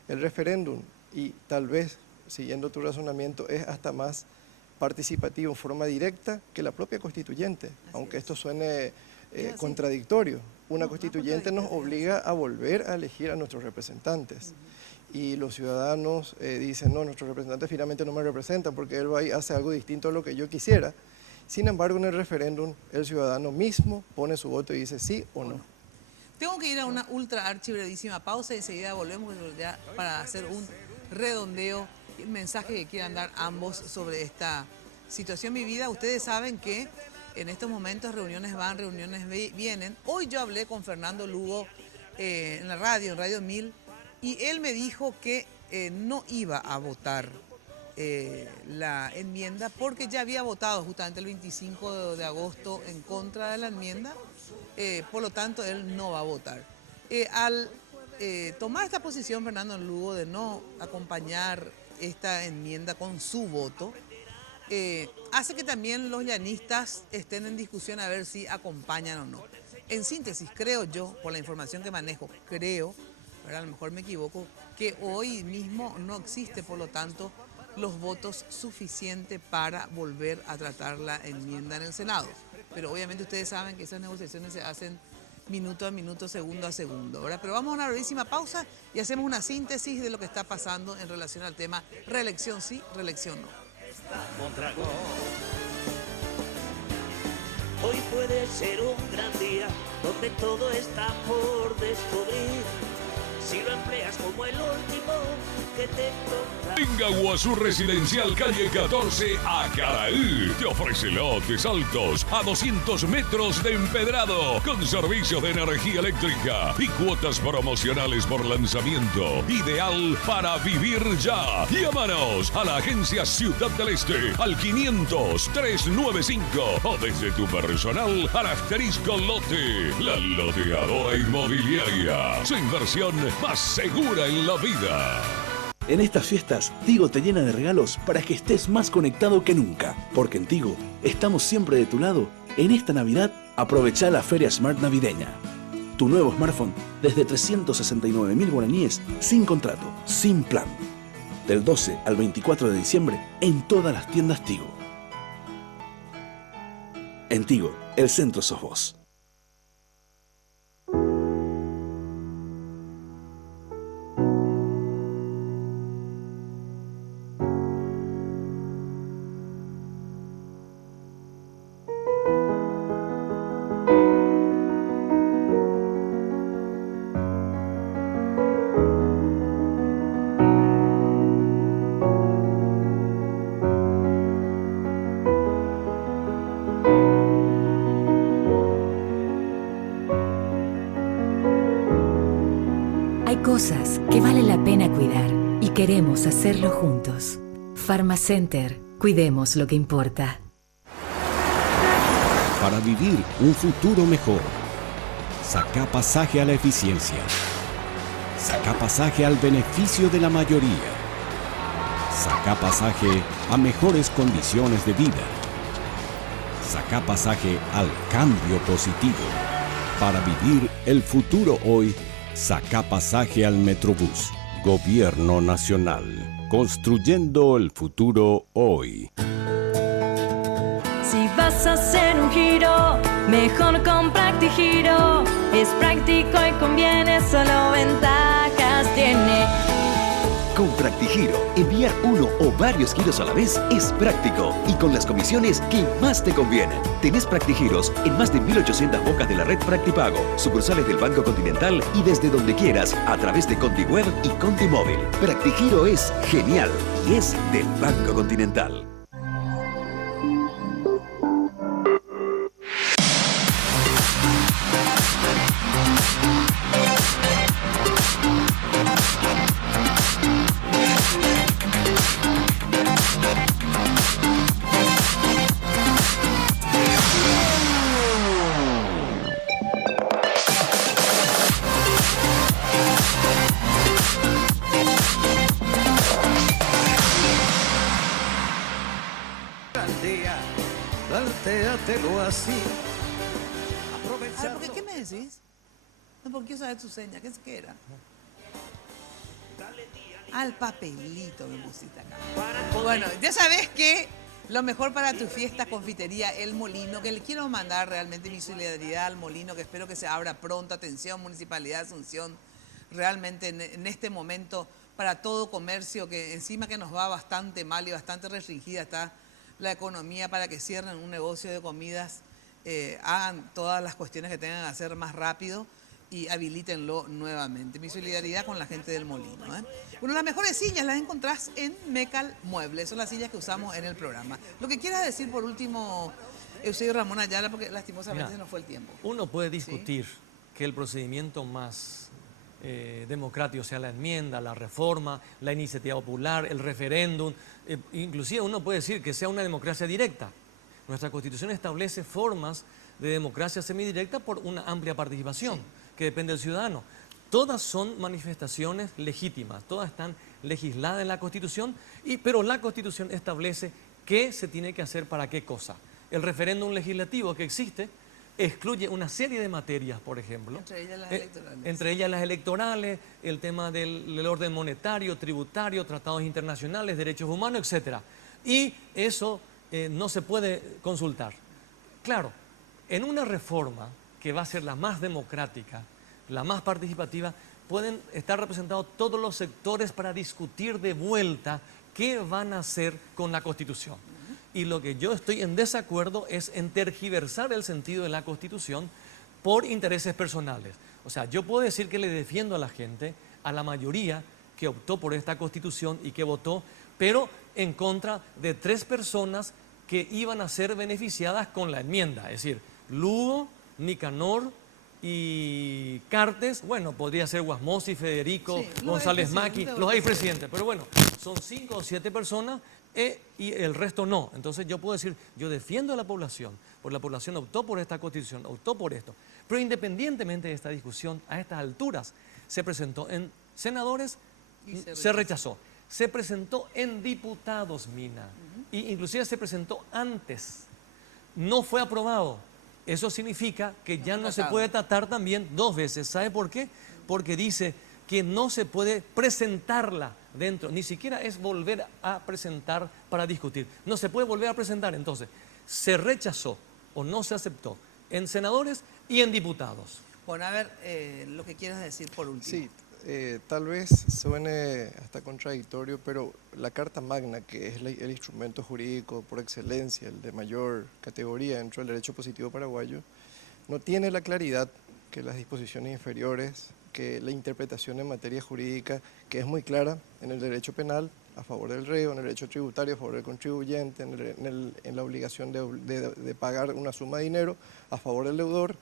El referéndum, y tal vez, siguiendo tu razonamiento, es hasta más participativo en forma directa que la propia constituyente, aunque esto suene contradictorio. Una constituyente nos obliga a volver a elegir a nuestros representantes. Y los ciudadanos dicen, no, nuestros representantes finalmente no me representan porque él va y hace algo distinto a lo que yo quisiera. Sin embargo, en el referéndum, el ciudadano mismo pone su voto y dice sí o no. Tengo que ir a una ultra archibrevísima pausa y enseguida volvemos ya para hacer un redondeo, el mensaje que quieran dar ambos sobre esta situación vivida. Ustedes saben que en estos momentos reuniones van, reuniones vienen. Hoy yo hablé con Fernando Lugo en la radio, en Radio 1000, y él me dijo que no iba a votar la enmienda porque ya había votado justamente el 25 de agosto en contra de la enmienda, por lo tanto él no va a votar. Al tomar esta posición Fernando Lugo de no acompañar esta enmienda con su voto, hace que también los llanistas estén en discusión a ver si acompañan o no. En síntesis, creo yo, por la información que manejo, creo, pero a lo mejor me equivoco, que hoy mismo no existe, por lo tanto, los votos suficientes para volver a tratar la enmienda en el Senado. Pero obviamente ustedes saben que esas negociaciones se hacen minuto a minuto, segundo a segundo, ¿verdad? Pero vamos a una brevísima pausa y hacemos una síntesis de lo que está pasando en relación al tema reelección sí, reelección no. Hoy puede ser un gran día donde todo está por descubrir. si lo empleas como el último que te toca. Venga Guazú Residencial Calle 14 a Caraí. Te ofrece lotes altos a 200 metros de empedrado con servicios de energía eléctrica y cuotas promocionales por lanzamiento. Ideal para vivir ya. Llámanos a la agencia Ciudad del Este al 500-395 o desde tu personal al asterisco lote. La loteadora inmobiliaria. Su inversión más segura en la vida. En estas fiestas, Tigo te llena de regalos para que estés más conectado que nunca. Porque en Tigo estamos siempre de tu lado. En esta Navidad, aprovecha la Feria Smart Navideña. Tu nuevo smartphone desde 369.000 guaraníes, sin contrato, sin plan. Del 12 al 24 de diciembre, en todas las tiendas Tigo. En Tigo, el centro sos vos. Cosas que vale la pena cuidar y queremos hacerlo juntos. Pharmacenter, cuidemos lo que importa. Para vivir un futuro mejor, saca pasaje a la eficiencia. Saca pasaje al beneficio de la mayoría. Saca pasaje a mejores condiciones de vida. Saca pasaje al cambio positivo. Para vivir el futuro hoy, saca pasaje al Metrobús. Gobierno Nacional. Construyendo el futuro hoy. Si vas a hacer un giro, mejor con PractiGiro. Es práctico y conviene, solo ventajas tiene. Con PractiGiro, enviar uno o varios giros a la vez es práctico y con las comisiones que más te convienen. Tenés PractiGiros en más de 1.800 bocas de la red Practipago, sucursales del Banco Continental y desde donde quieras a través de ContiWeb y ContiMóvil. PractiGiro es genial y es del Banco Continental. Plantéatelo así. ¿Por qué me decís? No, ¿por qué usas tu seña? ¿Qué es que era? Al papelito me pusiste acá. Bueno, ya sabes que lo mejor para tu fiesta, confitería El Molino, que le quiero mandar realmente mi solidaridad al Molino, que espero que se abra pronto. Atención, Municipalidad de Asunción, realmente en este momento para todo comercio, que encima que nos va bastante mal y bastante restringida está la economía, para que cierren un negocio de comidas, hagan todas las cuestiones que tengan que hacer más rápido y habilítenlo nuevamente. Mi solidaridad con la gente del Molino. Bueno, las mejores sillas las encontrás en Mecal Muebles, son las sillas que usamos en el programa. Lo que quieras decir por último, Eusebio Ramón Ayala, porque lastimosamente se nos fue el tiempo. Uno puede discutir que el procedimiento más democrático sea la enmienda, la reforma, la iniciativa popular, el referéndum, inclusive uno puede decir que sea una democracia directa. Nuestra Constitución establece formas de democracia semidirecta por una amplia participación, que depende del ciudadano. Todas son manifestaciones legítimas, todas están legisladas en la Constitución, pero la Constitución establece qué se tiene que hacer para qué cosa. El referéndum legislativo que existe excluye una serie de materias, por ejemplo. Entre ellas las electorales. Entre ellas las electorales, el tema del orden monetario, tributario, tratados internacionales, derechos humanos, etc. Y eso no se puede consultar. Claro, en una reforma que va a ser la más democrática, la más participativa, pueden estar representados todos los sectores para discutir de vuelta qué van a hacer con la Constitución. Y lo que yo estoy en desacuerdo es en tergiversar el sentido de la Constitución por intereses personales. O sea, yo puedo decir que le defiendo a la gente a la mayoría que optó por esta constitución y que votó, pero en contra de 3 personas que iban a ser beneficiadas con la enmienda, es decir, Lugo, Nicanor y Cartes, bueno, podría ser Guasmosi, Federico, sí, González Maqui, los expresidentes, pero bueno, son 5 o 7 personas y el resto no. Entonces yo puedo decir, yo defiendo a la población, porque la población optó por esta constitución, optó por esto. Pero independientemente de esta discusión, a estas alturas, se presentó en senadores, se rechazó. Se presentó en diputados, Mina, y inclusive se presentó antes. No fue aprobado. Eso significa que ya no se puede tratar también 2 veces. ¿Sabe por qué? Porque dice que no se puede presentarla dentro, ni siquiera es volver a presentar para discutir. No se puede volver a presentar, entonces se rechazó o no se aceptó en senadores y en diputados. Bueno, a ver, lo que quieras decir por último. Sí, tal vez suene hasta contradictorio, pero la Carta Magna, que es el instrumento jurídico por excelencia, el de mayor categoría dentro del derecho positivo paraguayo, no tiene la claridad que las disposiciones inferiores, que la interpretación en materia jurídica, que es muy clara en el derecho penal a favor del reo, en el derecho tributario a favor del contribuyente, en la obligación de pagar una suma de dinero a favor del deudor.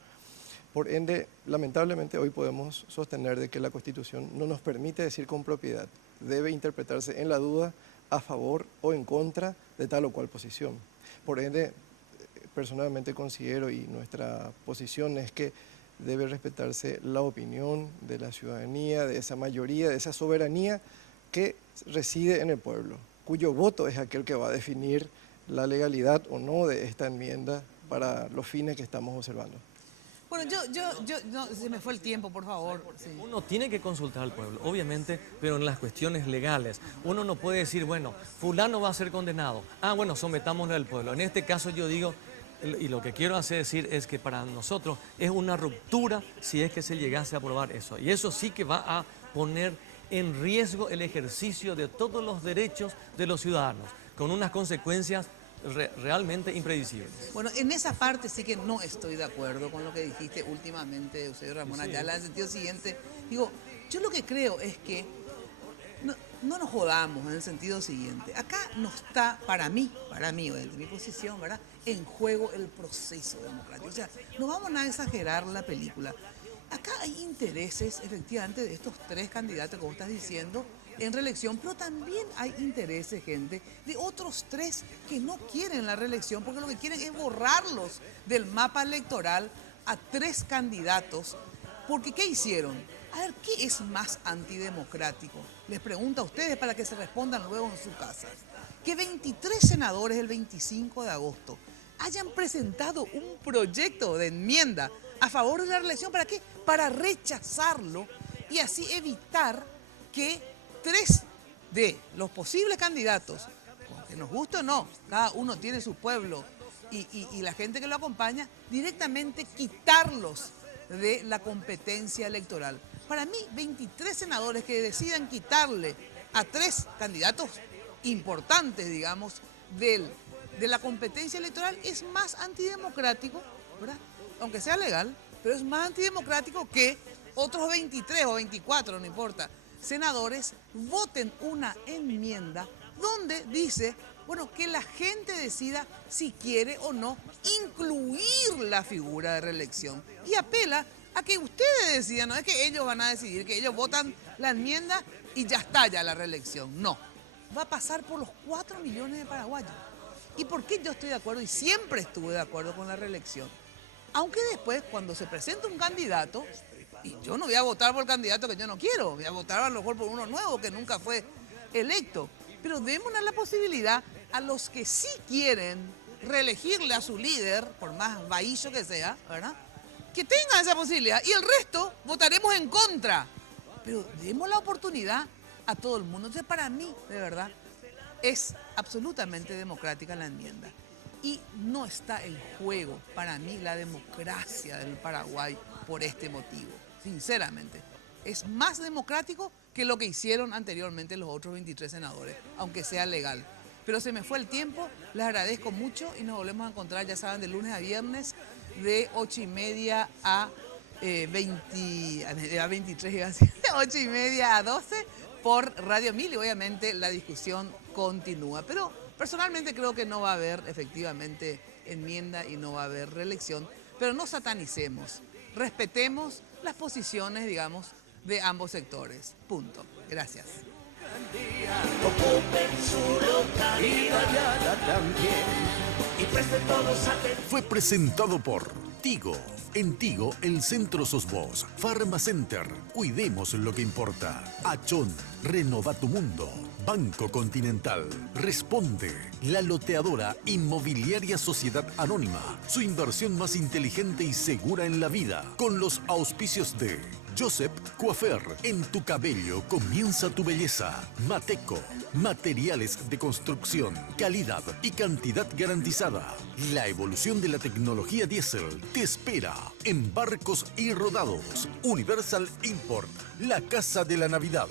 Por ende, lamentablemente hoy podemos sostener de que la Constitución no nos permite decir con propiedad, debe interpretarse en la duda a favor o en contra de tal o cual posición. Por ende, personalmente considero, y nuestra posición es que debe respetarse la opinión de la ciudadanía, de esa mayoría, de esa soberanía que reside en el pueblo, cuyo voto es aquel que va a definir la legalidad o no de esta enmienda para los fines que estamos observando. Bueno, no, se me fue el tiempo, por favor. Sí. Uno tiene que consultar al pueblo, obviamente, pero en las cuestiones legales. Uno no puede decir, bueno, fulano va a ser condenado. Ah, bueno, sometámosle al pueblo. En este caso yo digo, y lo que quiero decir es que para nosotros es una ruptura si es que se llegase a aprobar eso. Y eso sí que va a poner en riesgo el ejercicio de todos los derechos de los ciudadanos, con unas consecuencias realmente impredecibles. Bueno, en esa parte sí que no estoy de acuerdo con lo que dijiste últimamente, Eusebio Ramón Ayala, en el sentido siguiente. Digo, yo lo que creo es que no nos jodamos en el sentido siguiente. Acá no está, para mí, desde mi posición, ¿verdad?, en juego el proceso democrático. O sea, no vamos a exagerar la película. Acá hay intereses, efectivamente, de estos 3 candidatos, como estás diciendo, en reelección, pero también hay intereses, gente, de otros 3 que no quieren la reelección, porque lo que quieren es borrarlos del mapa electoral a 3 candidatos. Porque, ¿qué hicieron? A ver, ¿qué es más antidemocrático? Les pregunto a ustedes para que se respondan luego en su casa. Que 23 senadores el 25 de agosto hayan presentado un proyecto de enmienda a favor de la reelección. ¿Para qué? Para rechazarlo y así evitar que 3 de los posibles candidatos, que nos guste o no, cada uno tiene su pueblo y la gente que lo acompaña, directamente quitarlos de la competencia electoral. Para mí, 23 senadores que decidan quitarle a 3 candidatos importantes, digamos, de la competencia electoral es más antidemocrático, ¿verdad?, aunque sea legal, pero es más antidemocrático que otros 23 o 24, no importa, senadores voten una enmienda donde dice, bueno, que la gente decida si quiere o no incluir la figura de reelección. Y apela a que ustedes decidan, no es que ellos van a decidir, que ellos votan la enmienda y ya está ya la reelección. No, va a pasar por los 4 millones de paraguayos. ¿Y por qué yo estoy de acuerdo y siempre estuve de acuerdo con la reelección? Aunque después, cuando se presenta un candidato, y yo no voy a votar por el candidato que yo no quiero, voy a votar a lo mejor por uno nuevo que nunca fue electo. Pero démonos la posibilidad a los que sí quieren reelegirle a su líder, por más bahillo que sea, ¿verdad?, que tengan esa posibilidad. Y el resto votaremos en contra. Pero demos la oportunidad a todo el mundo. Entonces, para mí, de verdad, es absolutamente democrática la enmienda. Y no está en juego, para mí, la democracia del Paraguay por este motivo. Sinceramente, es más democrático que lo que hicieron anteriormente los otros 23 senadores, aunque sea legal. Pero se me fue el tiempo, les agradezco mucho y nos volvemos a encontrar, ya saben, de lunes a viernes, de 8:30 a a 23, iba a decir, 8:30 a 12 por Radio 1000 y obviamente la discusión continúa. Pero personalmente creo que no va a haber efectivamente enmienda y no va a haber reelección, pero no satanicemos, respetemos las posiciones, digamos, de ambos sectores. Punto. Gracias. Fue presentado por Tigo. En Tigo, el centro sos vos. Farmacenter. Cuidemos lo que importa. Achón. Renova tu mundo. Banco Continental. Responde. La loteadora Inmobiliaria Sociedad Anónima. Su inversión más inteligente y segura en la vida. Con los auspicios de Joseph Coiffeur. En tu cabello comienza tu belleza. Mateco. Materiales de construcción. Calidad y cantidad garantizada. La evolución de la tecnología diésel te espera en Barcos y Rodados. Universal Import. La casa de la Navidad.